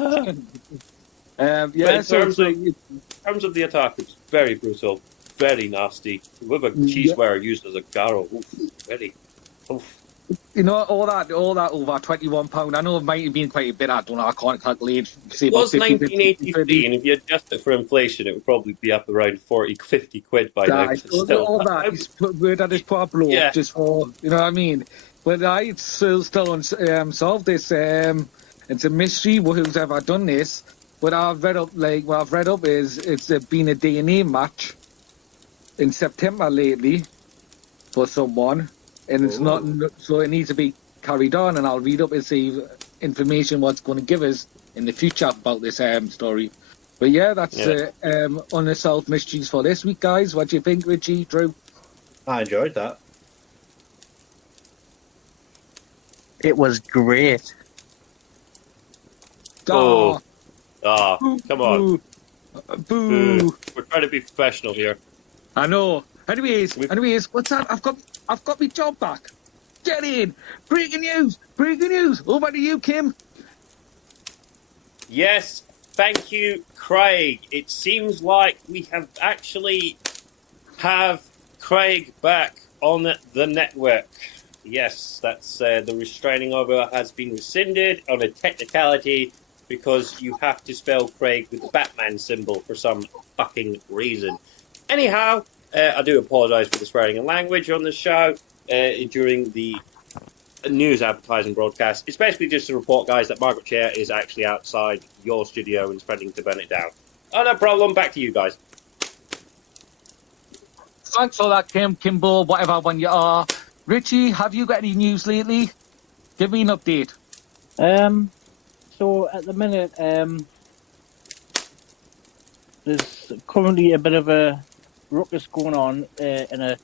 terms of the attack, it's very brutal, very nasty, with a cheese wire used as a garrow. Oof, very. Oof. All that over £21. I know it might have been quite a bit. I don't know. I can't calculate. It was 1983, and if you adjust it for inflation, it would probably be up around 40-50 quid by now. All that is put a blow just for, you know what I mean? But I still unsolved this. It's a mystery who's ever done this. What I've read up is it's been a DNA match in September lately for someone. And it's not, so it needs to be carried on, and I'll read up and see information what's going to give us in the future about this story. But yeah, that's Unsolved Mysteries for this week, guys. What do you think, Richie, Drew? I enjoyed that. It was great. Come on. Boo. We're trying to be professional here. I know. Anyways, what's that? I've got my job back. Get in. Breaking news. Over to you, Kim. Yes, thank you, Craig. It seems like we have actually have Craig back on the network. Yes, that's the restraining order has been rescinded on a technicality because you have to spell Craig with the Batman symbol for some fucking reason. Anyhow, I do apologise for the swearing and language on the show during the news advertising broadcast. It's basically just to report, guys, that Margaret Chair is actually outside your studio and threatening to burn it down. Oh, no problem. Back to you guys. Thanks for that, Kimbo, whatever one you are. Richie, have you got any news lately? Give me an update. So at the minute, there's currently a bit of a ruckus going on in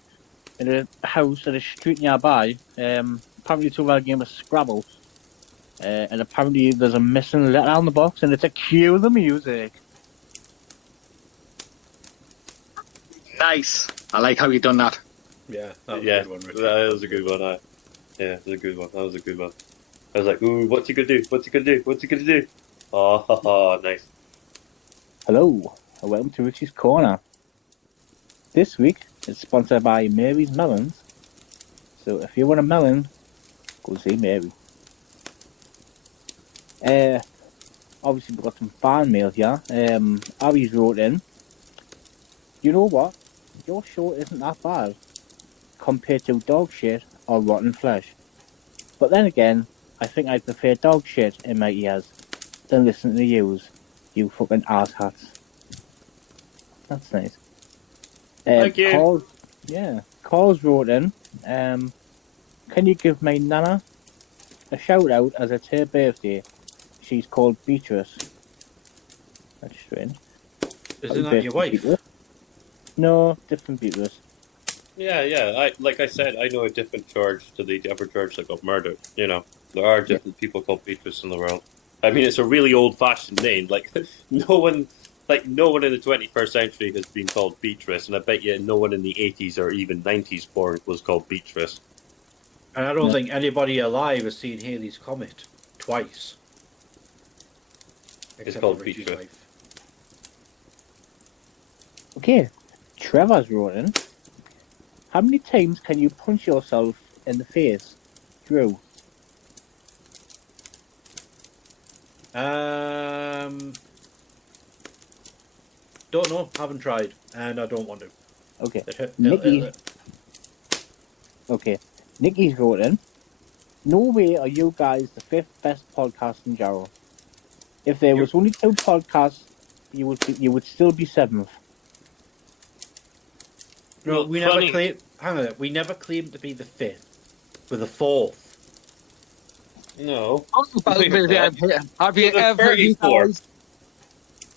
a house at a street nearby. Apparently it's over a game of Scrabble. And apparently there's a missing letter on the box, and it's a cue the music. Nice. I like how you done that. Yeah, that was Yeah, a good one, Richard. that was a good one. Yeah, that was a good one. That was a good one. I was like, ooh, what's he gonna do? What's he gonna do? What's he gonna do? Oh, nice. Hello, and welcome to Richie's Corner. This week it's sponsored by Mary's Melons. So if you want a melon, go see Mary. Obviously we've got some fan mail here. Abby's wrote in, you know what? Your show isn't that bad compared to dog shit or rotten flesh. But then again, I think I'd prefer dog shit in my ears than listen to yous, you fucking asshats. That's nice. Thank you. Carl's wrote in, can you give my nana a shout out as it's her birthday? She's called Beatrice. That's strange. Isn't that your wife? Beatrice? No, different Beatrice. Yeah. Like I said, I know a different George to the other George that got murdered. You know, there are different people called Beatrice in the world. I mean, it's a really old-fashioned name. Like no one in the 21st century has been called Beatrice, and I bet you no one in the 80s or even 90s born was called Beatrice. And I don't think anybody alive has seen Halley's Comet twice. It's Except called for Richie's Beatrice. wife. Okay, Trevor's wrote in. How many times can you punch yourself in the face, Drew? Don't know. Haven't tried, and I don't want to. Okay, It hurt- Nikki. Okay, Nikki's wrote in. No way are you guys the 5th best podcast in Jarrow. If there was only 2 podcasts, you would still be 7th. No, Well, we funny- never claimed. Hang on, we never claimed to be the 5th. We're the 4th. No. Have you The ever 34.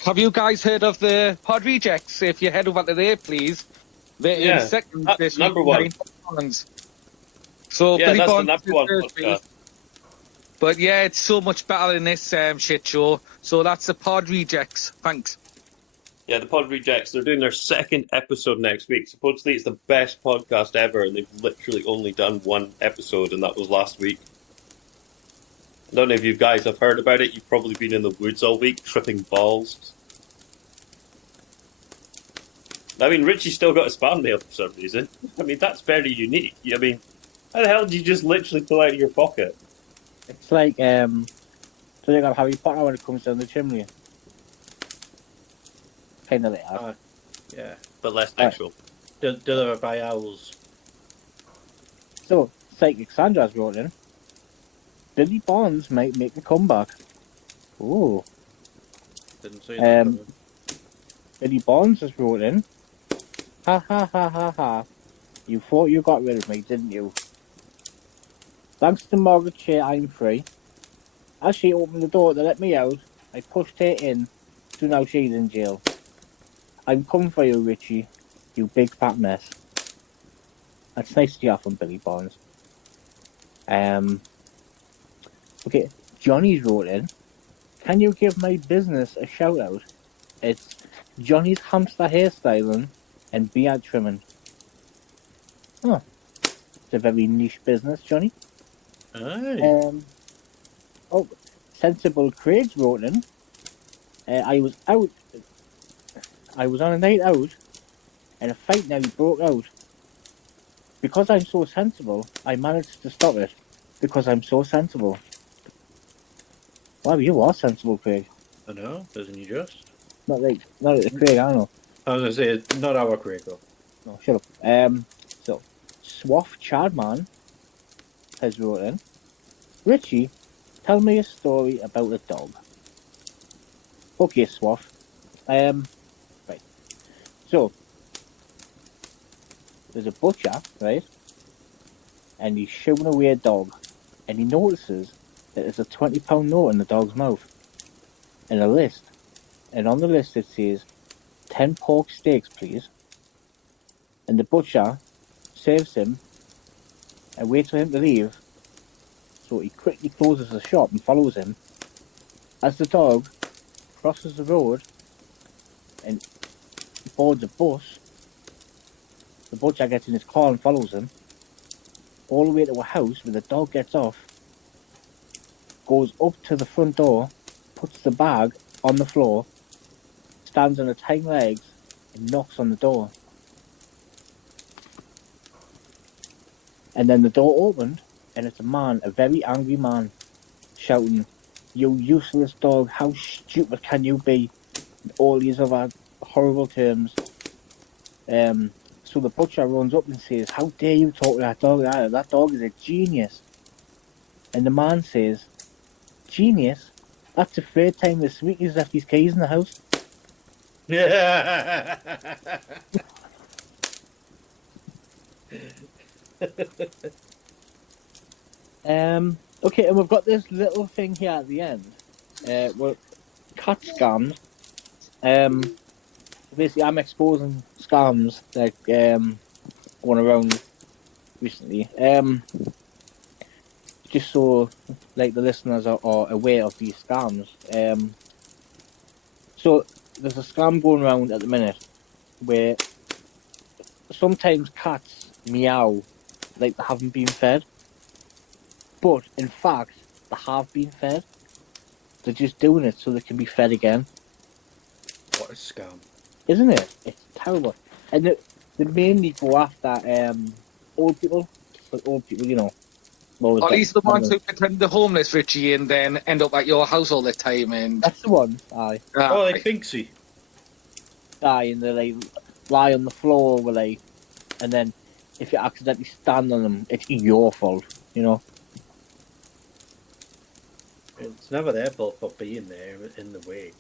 have you guys heard of the Pod Rejects? If you head over to there, please. They're Yeah, in second that's this number week, one. 9 pounds. So Yeah, Billy that's the Bonds number is one Thursday. podcast. But yeah, it's so much better than this shit show. So that's the Pod Rejects. Thanks. Yeah, the Pod Rejects, they're doing their 2nd episode next week. Supposedly it's the best podcast ever, and they've literally only done 1 episode, and that was last week. I don't know if you guys have heard about it. You've probably been in the woods all week, tripping balls. I mean, Richie's still got a spam mail for some reason. I mean, that's very unique. I mean, how the hell did you just literally pull out of your pocket? It's like so they got Harry Potter when it comes down the chimney. Kind of like that. Yeah. But less sexual. Delivered by owls. So, Psychic Sandra's wrote in. Billy Bonds might make a comeback. Ooh. Didn't see that. Um, Billy Bonds has wrote in. Ha ha ha ha ha. You thought you got rid of me, didn't you? Thanks to Margaret Chair, I'm free. As she opened the door to let me out, I pushed her in, so now she's in jail. I'm coming for you, Richie, you big fat mess. That's nice to hear from Billy Bonds. Okay, Johnny's wrote in. Can you give my business a shout out? It's Johnny's Hamster Hairstyling and Beard Trimming. Oh, it's a very niche business, Johnny. Aye. Sensible Craig's wrote in. I was on a night out, and a fight nearly broke out. Because I'm so sensible, I managed to stop it. Because I'm so sensible. Wow, you are sensible, Craig. I know, doesn't you just? Not like the Craig, I don't know. I was gonna say, it's not our Craig though. No, shut up. So Swaff Chadman has wrote in. Richie, tell me a story about a dog. Okay, Swaff. Right. So there's a butcher, right? And he's shooing away a dog, and he notices that there's a £20 note in the dog's mouth, and a list. And on the list it says 10 pork steaks, please. And the butcher saves him and waits for him to leave. So he quickly closes the shop and follows him. As the dog crosses the road and boards a bus, the butcher gets in his car and follows him all the way to a house where the dog gets off, goes up to the front door, puts the bag on the floor, stands on its hind legs, and knocks on the door. And then the door opened, and it's a man, a very angry man, shouting, "You useless dog, how stupid can you be?" And all these other horrible terms. So the butcher runs up and says, "How dare you talk to that dog? That dog is a genius." And the man says, "Genius? That's the third time this week he's left his keys in the house." Yeah. Okay, and we've got this little thing here at the end. Well, cat scams. Basically, I'm exposing scams that going around recently. Just so like the listeners are aware of these scams. So there's a scam going around at the minute where sometimes cats meow like they haven't been fed, but in fact they have been fed. They're just doing it so they can be fed again. What a scam. Isn't it? It's terrible. And they mainly go after old people. But old people, you know. Are these the ones who pretend they're homeless, Richie, and then end up at your house all the time? And that's the one. Aye. Oh, like Binksy. Aye, and they like lie on the floor with like, and then if you accidentally stand on them, it's your fault. You know. It's never their fault for being there in the way.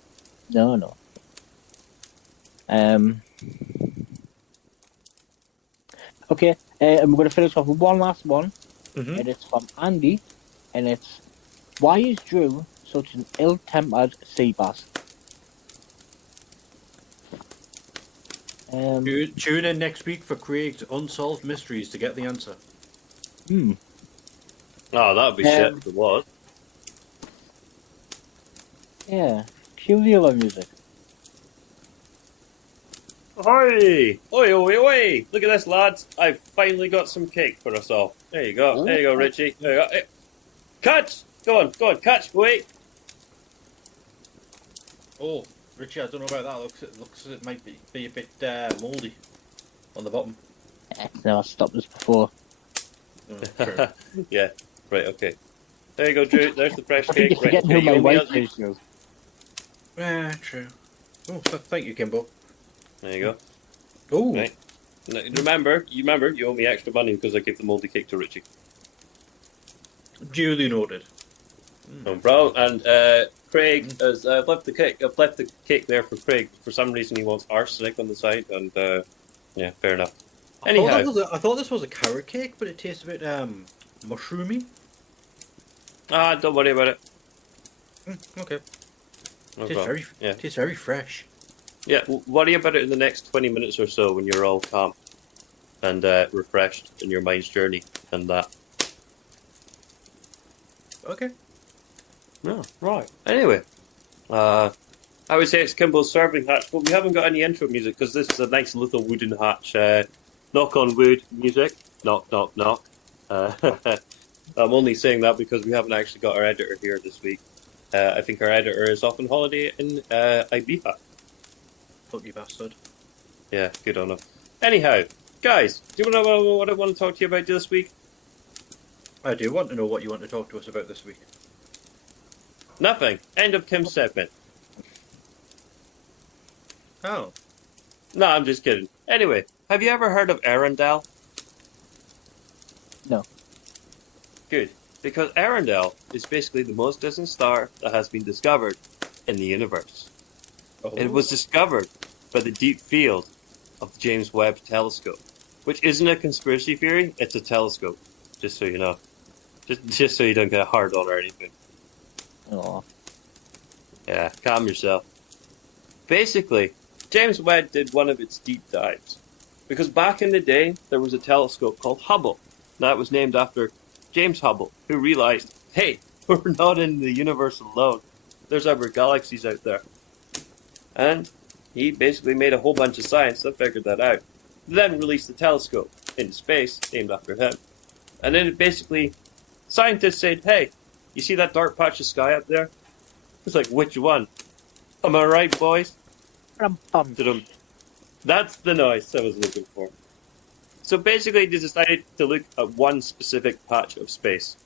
No. Okay, and we're going to finish off with one last one, and it's from Andy, and it's, why is Drew such an ill-tempered sea bass? Tune in next week for Craig's Unsolved Mysteries to get the answer. Oh, that'd be shit if it was. Yeah, cue the other music. Oi! Oi, oi, oi! Look at this, lads. I've finally got some cake for us all. There you go. There you go, Richie. There you go. Hey. Catch! Go on, catch, wait! Oh, Richie, I don't know about that. It looks as it might be a bit mouldy on the bottom. No, I've stopped this before. Oh, true. Yeah, right, okay. There you go, Drew. There's the fresh I think cake. you're forgetting who my wife is. Yeah, true. Oh, thank you, Kimbo. There you go. Oh, Right. Now, remember, you owe me extra money because I gave the mouldy cake to Richie. duly noted. No problem. And Craig has left the cake. I've left the cake there for Craig. For some reason, he wants arsenic on the side, and yeah, fair enough. Anyhow, I thought this was a carrot cake, but it tastes a bit mushroomy. Don't worry about it. Okay. No Tastes problem. Yeah. tastes very fresh. Yeah, worry about it in the next 20 minutes or so when you're all calm and refreshed in your mind's journey and that. Okay. No, right. Anyway, I would say it's Kimball's serving hatch, but we haven't got any intro music because this is a nice little wooden hatch. Knock on wood music. Knock, knock, knock. I'm only saying that because we haven't actually got our editor here this week. I think our editor is off on holiday in Ibiza. Lucky bastard. Yeah, good on him. Anyhow, Guys, do you know what I want to talk to you about this week? I do want to know what you want to talk to us about this week. Nothing. End of Tim's segment. Oh. No, I'm just kidding. Anyway, have you ever heard of Arendelle? No. Good. Because Arendelle is basically the most distant star that has been discovered in the universe. Oh. It was discovered by the deep field of the James Webb telescope, which isn't a conspiracy theory, it's a telescope, just so you know. Just so you don't get hard on or anything. Oh. Yeah, calm yourself. Basically, James Webb did one of its deep dives. Because back in the day, there was a telescope called Hubble. That was named after James Hubble, who realized, hey, we're not in the universe alone. There's other galaxies out there. And he basically made a whole bunch of science that figured that out. Then released the telescope into space, named after him. And then it basically, scientists said, hey, you see that dark patch of sky up there? It's like, which one? Am I right, boys? Rum-bum. That's the noise I was looking for. So basically, they decided to look at one specific patch of space.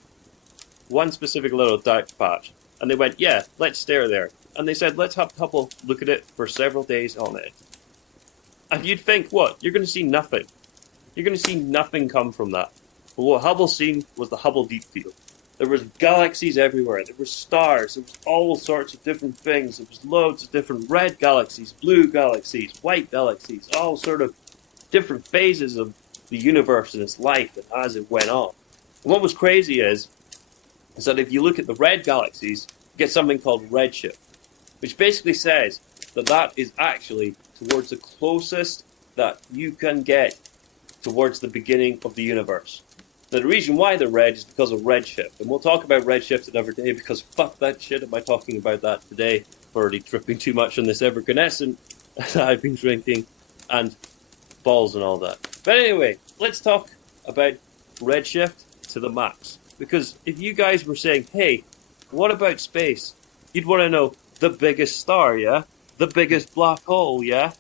One specific little dark patch. And they went, yeah, let's stare there. And they said, let's have Hubble look at it for several days on it. And you'd think, what? You're going to see nothing. You're going to see nothing come from that. But what Hubble seen was the Hubble Deep Field. There was galaxies everywhere. There were stars. There was all sorts of different things. There was loads of different red galaxies, blue galaxies, white galaxies, all sort of different phases of the universe and its life and as it went on. And what was crazy is that if you look at the red galaxies, you get something called redshift, which basically says that that is actually towards the closest that you can get towards the beginning of the universe. Now, the reason why they're red is because of redshift, and we'll talk about redshift another day because fuck that shit, am I talking about that today? I'm already tripping too much on this Everganescent that I've been drinking, and balls and all that. But anyway, let's talk about redshift to the max. Because if you guys were saying, hey, what about space? You'd want to know the biggest star, yeah? The biggest black hole, yeah?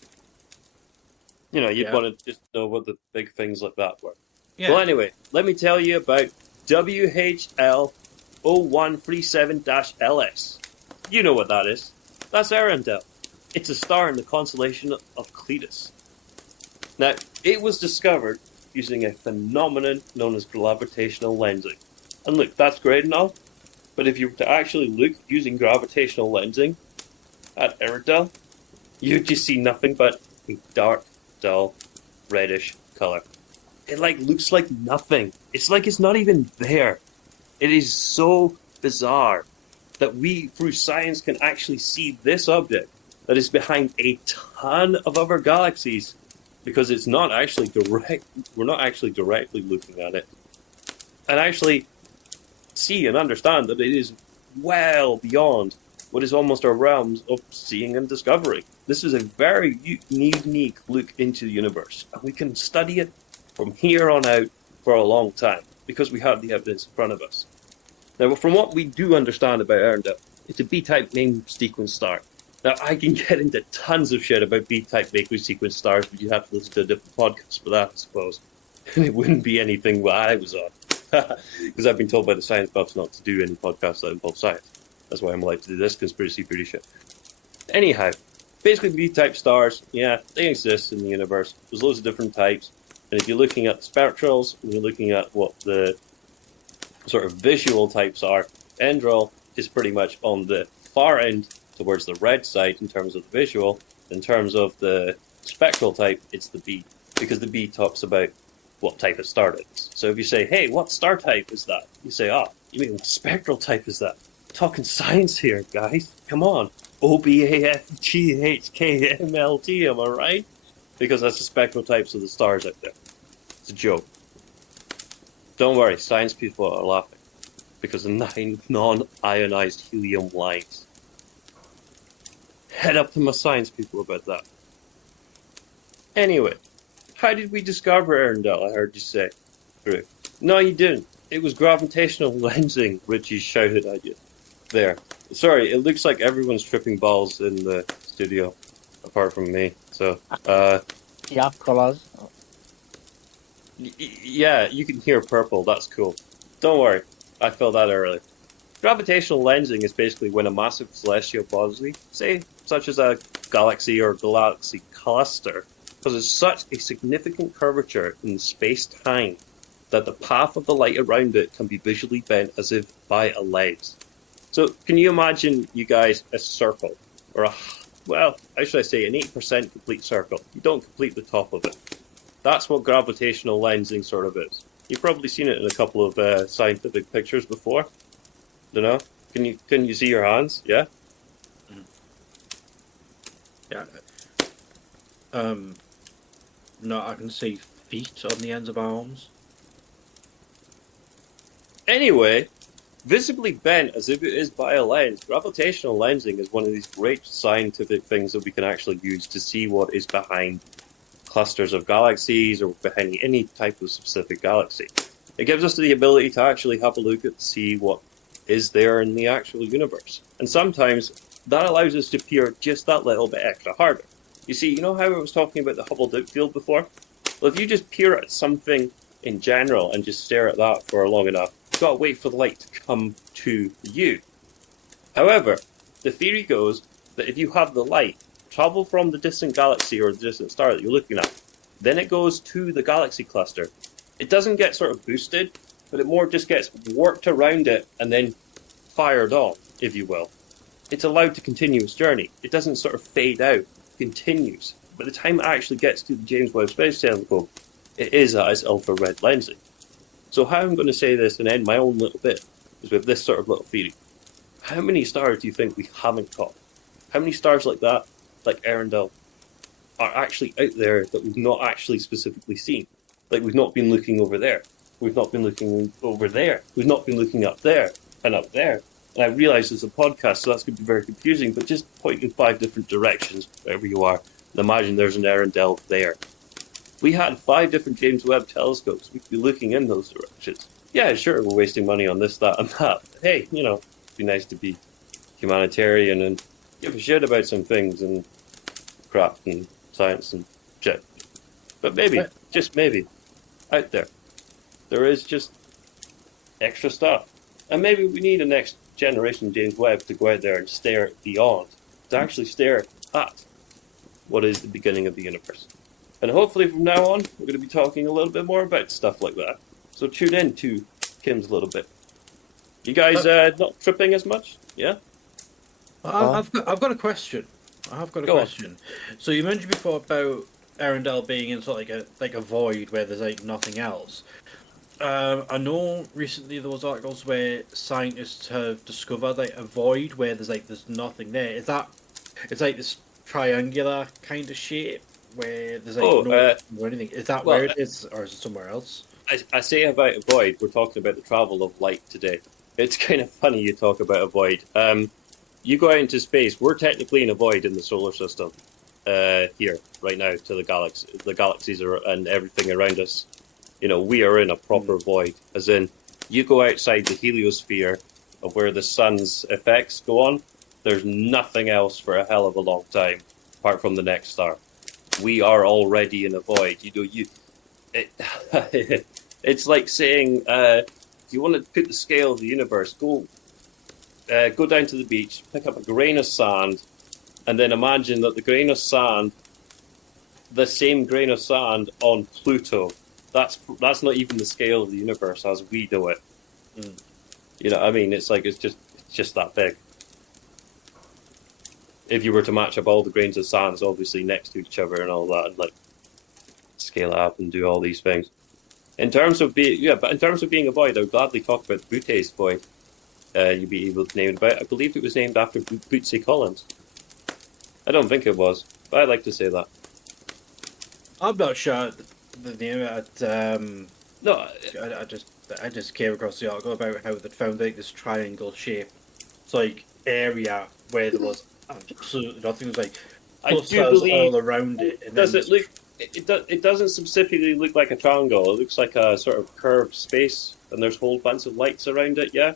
You know, you'd want to just know what the big things like that were. Yeah. Well, anyway, let me tell you about WHL 0137-LS. You know what that is. That's Arendelle. It's a star in the constellation of Cletus. Now, it was discovered using a phenomenon known as gravitational lensing. And look, that's great and all, but if you were to actually look using gravitational lensing at Arendelle, you'd just see nothing but a dark, dull, reddish color. It looks like nothing. It's like it's not even there. It is so bizarre that we, through science, can actually see this object that is behind a ton of other galaxies because it's not actually direct. We're not actually directly looking at it, and actually see and understand that it is well beyond what is almost our realms of seeing and discovering. This is a very unique look into the universe, and we can study it from here on out for a long time because we have the evidence in front of us. Now, from what we do understand about Arendelle, it's a B-type main sequence star. Now, I can get into tons of shit about B-type main sequence stars, but you'd have to listen to a different podcast for that, I suppose. And it wouldn't be anything what I was on. Because I've been told by the science buffs not to do any podcasts that involve science. That's why I'm allowed to do this conspiracy theory shit. Anyhow, basically B-type stars, yeah, they exist in the universe. There's loads of different types. And if you're looking at the spectrals, and you're looking at what the sort of visual types are, Andrel is pretty much on the far end towards the red side in terms of the visual. In terms of the spectral type, it's the B, because the B talks about what type of star it is. So if you say, hey, what star type is that? You say, you mean what spectral type is that? Talking science here, guys. Come on. OBAFGHKMLT, am I right? Because that's the spectral types of the stars out there. It's a joke. Don't worry, science people are laughing. Because of 9 non-ionized helium lines. Head up to my science people about that. Anyway, how did we discover Arendelle, I heard you say, Drew? No, you didn't. It was gravitational lensing, Richie shouted at you. There. Sorry, it looks like everyone's tripping balls in the studio, apart from me. So, Yeah, colours. Yeah, you can hear purple. That's cool. Don't worry, I filled that earlier. Gravitational lensing is basically when a massive celestial body, say, such as a galaxy or galaxy cluster, causes such a significant curvature in space-time that the path of the light around it can be visually bent as if by a lens. So, can you imagine, you guys, a circle, or well, how should I say, an 8% complete circle? You don't complete the top of it. That's what gravitational lensing sort of is. You've probably seen it in a couple of scientific pictures before. Don't know. Can you see your hands? Yeah. Yeah. No, I can see feet on the ends of arms. Anyway, visibly bent as if it is by a lens, gravitational lensing is one of these great scientific things that we can actually use to see what is behind clusters of galaxies or behind any type of specific galaxy. It gives us the ability to actually have a look at see what is there in the actual universe. And sometimes that allows us to peer just that little bit extra harder. You see, you know how I was talking about the Hubble depth field before? Well, if you just peer at something in general and just stare at that for long enough, you've got to wait for the light to come to you. However, the theory goes that if you have the light travel from the distant galaxy or the distant star that you're looking at, then it goes to the galaxy cluster. It doesn't get sort of boosted, but it more just gets worked around it and then fired on, if you will. It's allowed to continue its journey. It doesn't sort of fade out, it continues. By the time it actually gets to the James Webb Space Telescope, it is at its ultra-red lensing. So how I'm going to say this and end my own little bit is with this sort of little theory. How many stars do you think we haven't caught? How many stars like that, like Arendelle, are actually out there that we've not actually specifically seen? Like we've not been looking over there. We've not been looking over there. We've not been looking up there and up there. And I realise it's a podcast, so that's going to be very confusing, but just point in 5 different directions, wherever you are, and imagine there's an Arendelle there. We had 5 different James Webb telescopes. We could be looking in those directions. Yeah, sure, we're wasting money on this, that, and that. But hey, you know, it'd be nice to be humanitarian and give a shit about some things and crap and science and shit. But maybe, just maybe, out there is just extra stuff. And maybe we need a next generation James Webb to go out there and stare beyond, to actually stare at what is the beginning of the universe. And hopefully from now on, we're going to be talking a little bit more about stuff like that. So tune in to Kim's little bit. You guys not tripping as much? Yeah? I've got a question. So you mentioned before about Arendelle being in sort of like a void where there's like nothing else. I know recently there was articles where scientists have discovered like a void where there's nothing there. It's like this triangular kind of shape where there's like no anything. Is that where it is, or is it somewhere else? I say about a void. We're talking about the travel of light today. It's kind of funny you talk about a void. You go out into space. We're technically in a void in the solar system here right now to the galaxies and everything around us. You know, we are in a proper void, as in you go outside the heliosphere of where the sun's effects go on, there's nothing else for a hell of a long time, apart from the next star. We are already in a void. It's like saying, if you want to put the scale of the universe, go down to the beach, pick up a grain of sand, and then imagine that the same grain of sand on Pluto. That's not even the scale of the universe as we do it. You know what I mean? It's just that big. If you were to match up all the grains of sand, obviously next to each other and all that, and like scale it up and do all these things. In terms of being a void, I would gladly talk about the Bootes void. You'd be able to name it about. I believe it was named after Bootsy Collins. I don't think it was, but I'd like to say that. I'm not sure the name. No, I just came across the article about how they found like this triangle shape. It's like area where there was absolutely nothing. It was like clusters all around it. And does it look? It doesn't specifically look like a triangle. It looks like a sort of curved space, and there's whole bunch of lights around it. Yeah.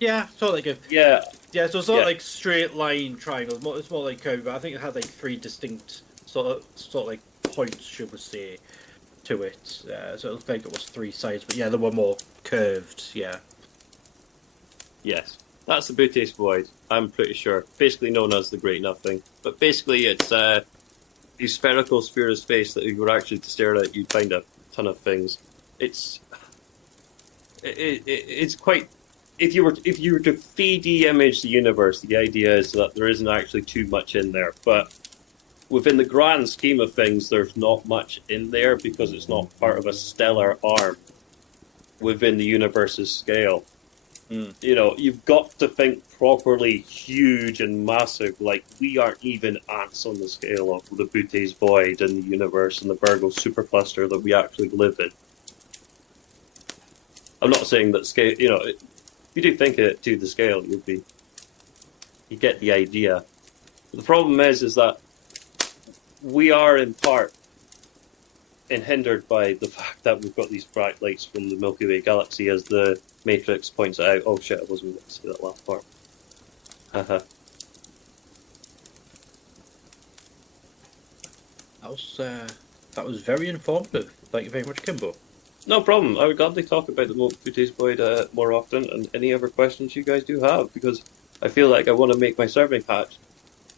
Yeah, sort of like a yeah. So it's not like straight line triangle. It's more like curvy. But I think it had like 3 distinct sort of like points, should we say? to it. So it looked like it was 3 sides, but yeah, they were more curved. Yeah. Yes, that's the Booties Void. I'm pretty sure. Basically known as the Great Nothing, but basically it's a spherical sphere of space that if you were actually to stare at, you'd find a ton of things. It's quite. If you were to 3D image the universe, the idea is that there isn't actually too much in there, but within the grand scheme of things, there's not much in there because it's not part of a stellar arm within the universe's scale. You know, you've got to think properly huge and massive. Like, we aren't even ants on the scale of the Bootes Void and the universe and the Virgo supercluster that we actually live in. I'm not saying that scale, you know, if you do think it to the scale, you get the idea. But the problem is that we are in part hindered by the fact that we've got these bright lights from the Milky Way galaxy, as the Matrix points out. Oh shit, I wasn't going to say that last part. That was very informative. Thank you very much, Kimbo. No problem. I would gladly talk about the Booties Void more often, and any other questions you guys do have, because I feel like I want to make my serving hatch,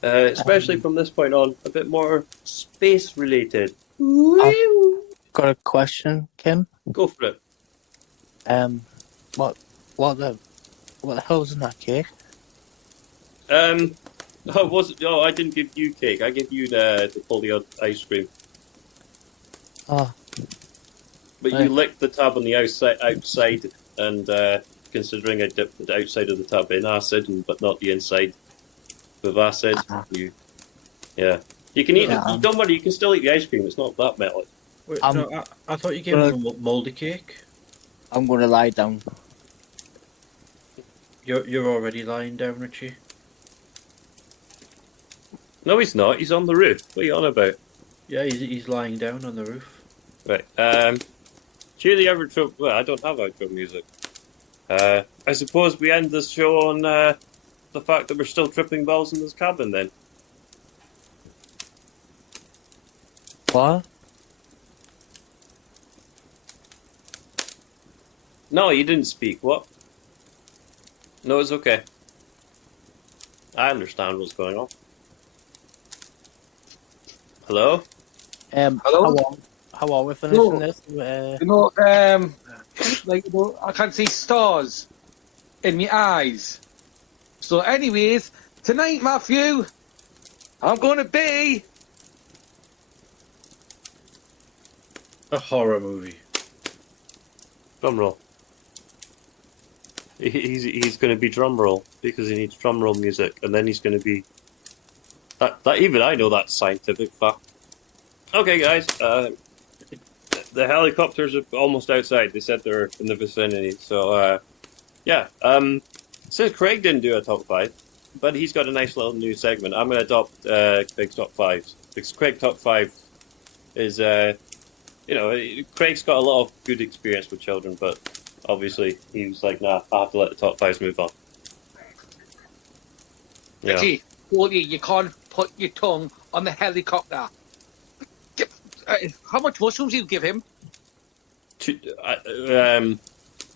especially from this point on, a bit more space related. Got a question, Kim. Go for it. What the hell's in that cake? I didn't give you cake. I gave you the Polio ice cream. Oh. But you licked the tab on the outside, and considering I dipped the outside of the tab in acid, but not the inside with acid, you can eat it. Don't worry, you can still eat the ice cream. It's not that melted. Wait, no, I thought you gave him a mouldy cake. I'm gonna lie down. You're already lying down, Richie. No, he's not. He's on the roof. What are you on about? Yeah, he's lying down on the roof. Right. Cue the outro. Well, I don't have outro music. I suppose we end this show on the fact that we're still tripping balls in this cabin. Then. What? No, you didn't speak. What? No, it's okay. I understand what's going on. Hello? Hello? How are we finishing this? I can see stars in my eyes. So anyways, tonight, Matthew, I'm going to be... A horror movie. Drum roll. He's going to be drum roll because he needs drum roll music, and then he's going to be that even I know that's scientific fact. Okay, guys, the helicopters are almost outside. They said they're in the vicinity, so since Craig didn't do a top 5, but he's got a nice little new segment, I'm going to adopt Craig's top 5s, because Craig top 5 is Craig's got a lot of good experience with children, but obviously, he was like, nah, I have to let the top 5s move on. Yeah. Richie, you can't put your tongue on the helicopter. How much mushrooms do you give him?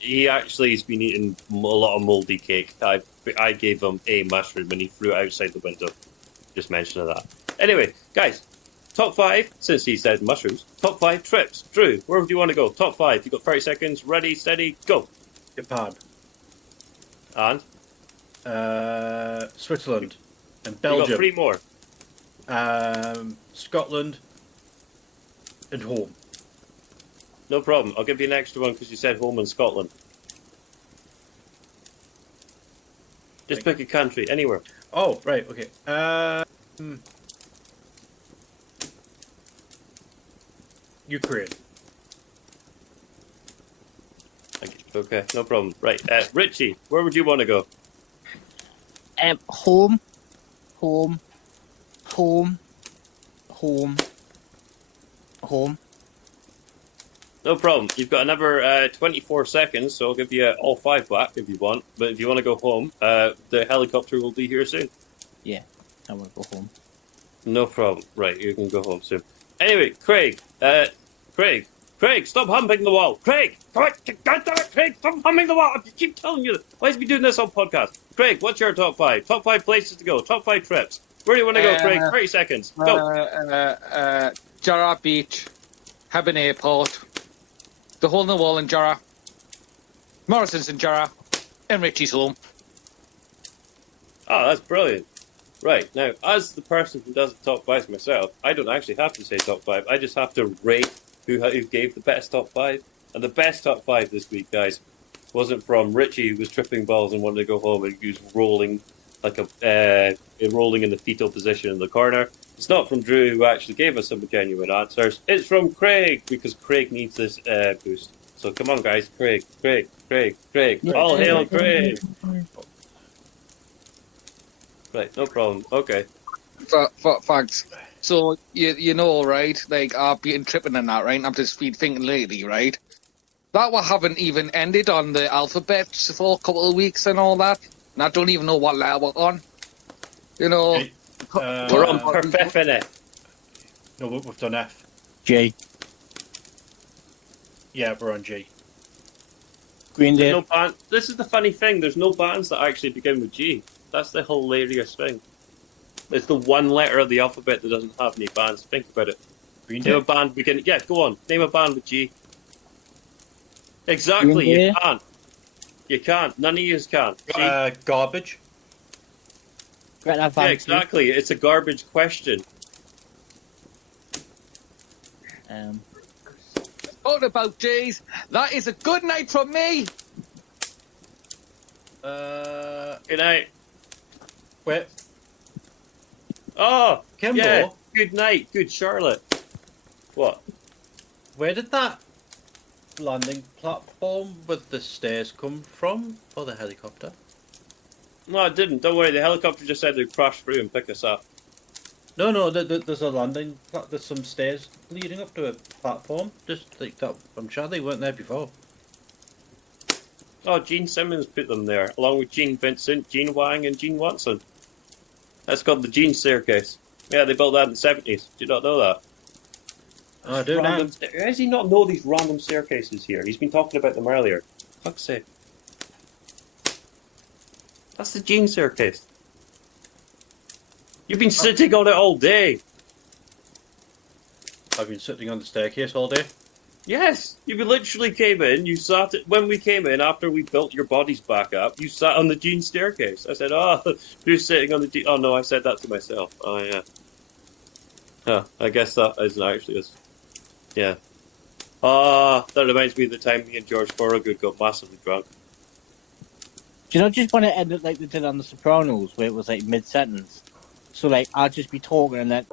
He actually has been eating a lot of mouldy cake. I gave him a mushroom and he threw it outside the window. Just mentioning that. Anyway, guys, top 5, since he says mushrooms, top 5 trips. Drew, where do you want to go? Top 5. You've got 30 seconds. Ready, steady, go. Japan. And? Switzerland. And Belgium. You've got 3 more. Scotland. And home. No problem. I'll give you an extra one because you said home in Scotland. Just pick a country, anywhere. Oh, right, okay. Ukraine. Okay, no problem. Right, Richie, where would you want to go? Home. No problem. You've got another 24 seconds, so I'll give you all 5 back if you want. But if you want to go home, the helicopter will be here soon. Yeah, I want to go home. No problem. Right, you can go home soon. Anyway, Craig, Craig, stop humping the wall. Craig, come on, Craig, stop humping the wall. I keep telling you. Why is he doing this on podcast? Craig, what's your top 5? Top 5 places to go. Top 5 trips. Where do you want to go, Craig? 30 seconds. Go. Jarrah Beach, Hebburn Airport, the hole in the wall in Jarrah, Morrison's in Jarrah, and Richie's home. Oh, that's brilliant. Right, now, as the person who does the top 5 myself, I don't actually have to say top 5. I just have to rate who gave the best top 5. And the best top 5 this week, guys, wasn't from Richie, who was tripping balls and wanted to go home and he was rolling like rolling in the fetal position in the corner. It's not from Drew, who actually gave us some genuine answers. It's from Craig, because Craig needs this boost. So come on, guys. Craig. All hail Craig. Right, no problem. Okay. Thanks. So, you know, right, like, I've been tripping and that, right? I've just been thinking lately, right? That we haven't even ended on the alphabet for a couple of weeks and all that. And I don't even know what letter we're on. You know... Okay. We're on perfect. No, we've done F. G. Yeah, we're on G. Green Day. No band. This is the funny thing. There's no bands that actually begin with G. That's the hilarious thing. It's the one letter of the alphabet that doesn't have any bands. Think about it. Green Name Day. a band beginning. Yeah, go on. Name a band with G. Exactly. You can't. You can't. None of you can. See? Garbage. Yeah, exactly. It's a garbage question. What about J's? That is a good night from me. Good night. Wait. Oh, Kimbo? yeah. Good night. Good Charlotte. What? Where did that landing platform with the stairs come from for the helicopter? No, it didn't. Don't worry. The helicopter just said they'd crash through and pick us up. No, there's a landing. There's some stairs leading up to a platform. Just like that. I'm sure they weren't there before. Oh, Gene Simmons put them there, along with Gene Vincent, Gene Wang, and Gene Watson. That's called the Gene Staircase. Yeah, they built that in the 70s. Did you not know that? I do now. How does he not know these random staircases here? He's been talking about them earlier. Fuck's sake. That's the Gene Staircase. You've been sitting on it all day. I've been sitting on the staircase all day. Yes, you literally came in, you sat, when we came in, after we built your bodies back up, you sat on the Gene Staircase. I said, oh, who's sitting on the Gene? Oh no, I said that to myself. Oh yeah. Huh, I guess that isn't actually us. Yeah. Ah, that reminds me of the time me and George Thorogood got massively drunk. Do you not just want to end it like they did on The Sopranos, where it was like mid-sentence? So, like, I'll just be talking and then...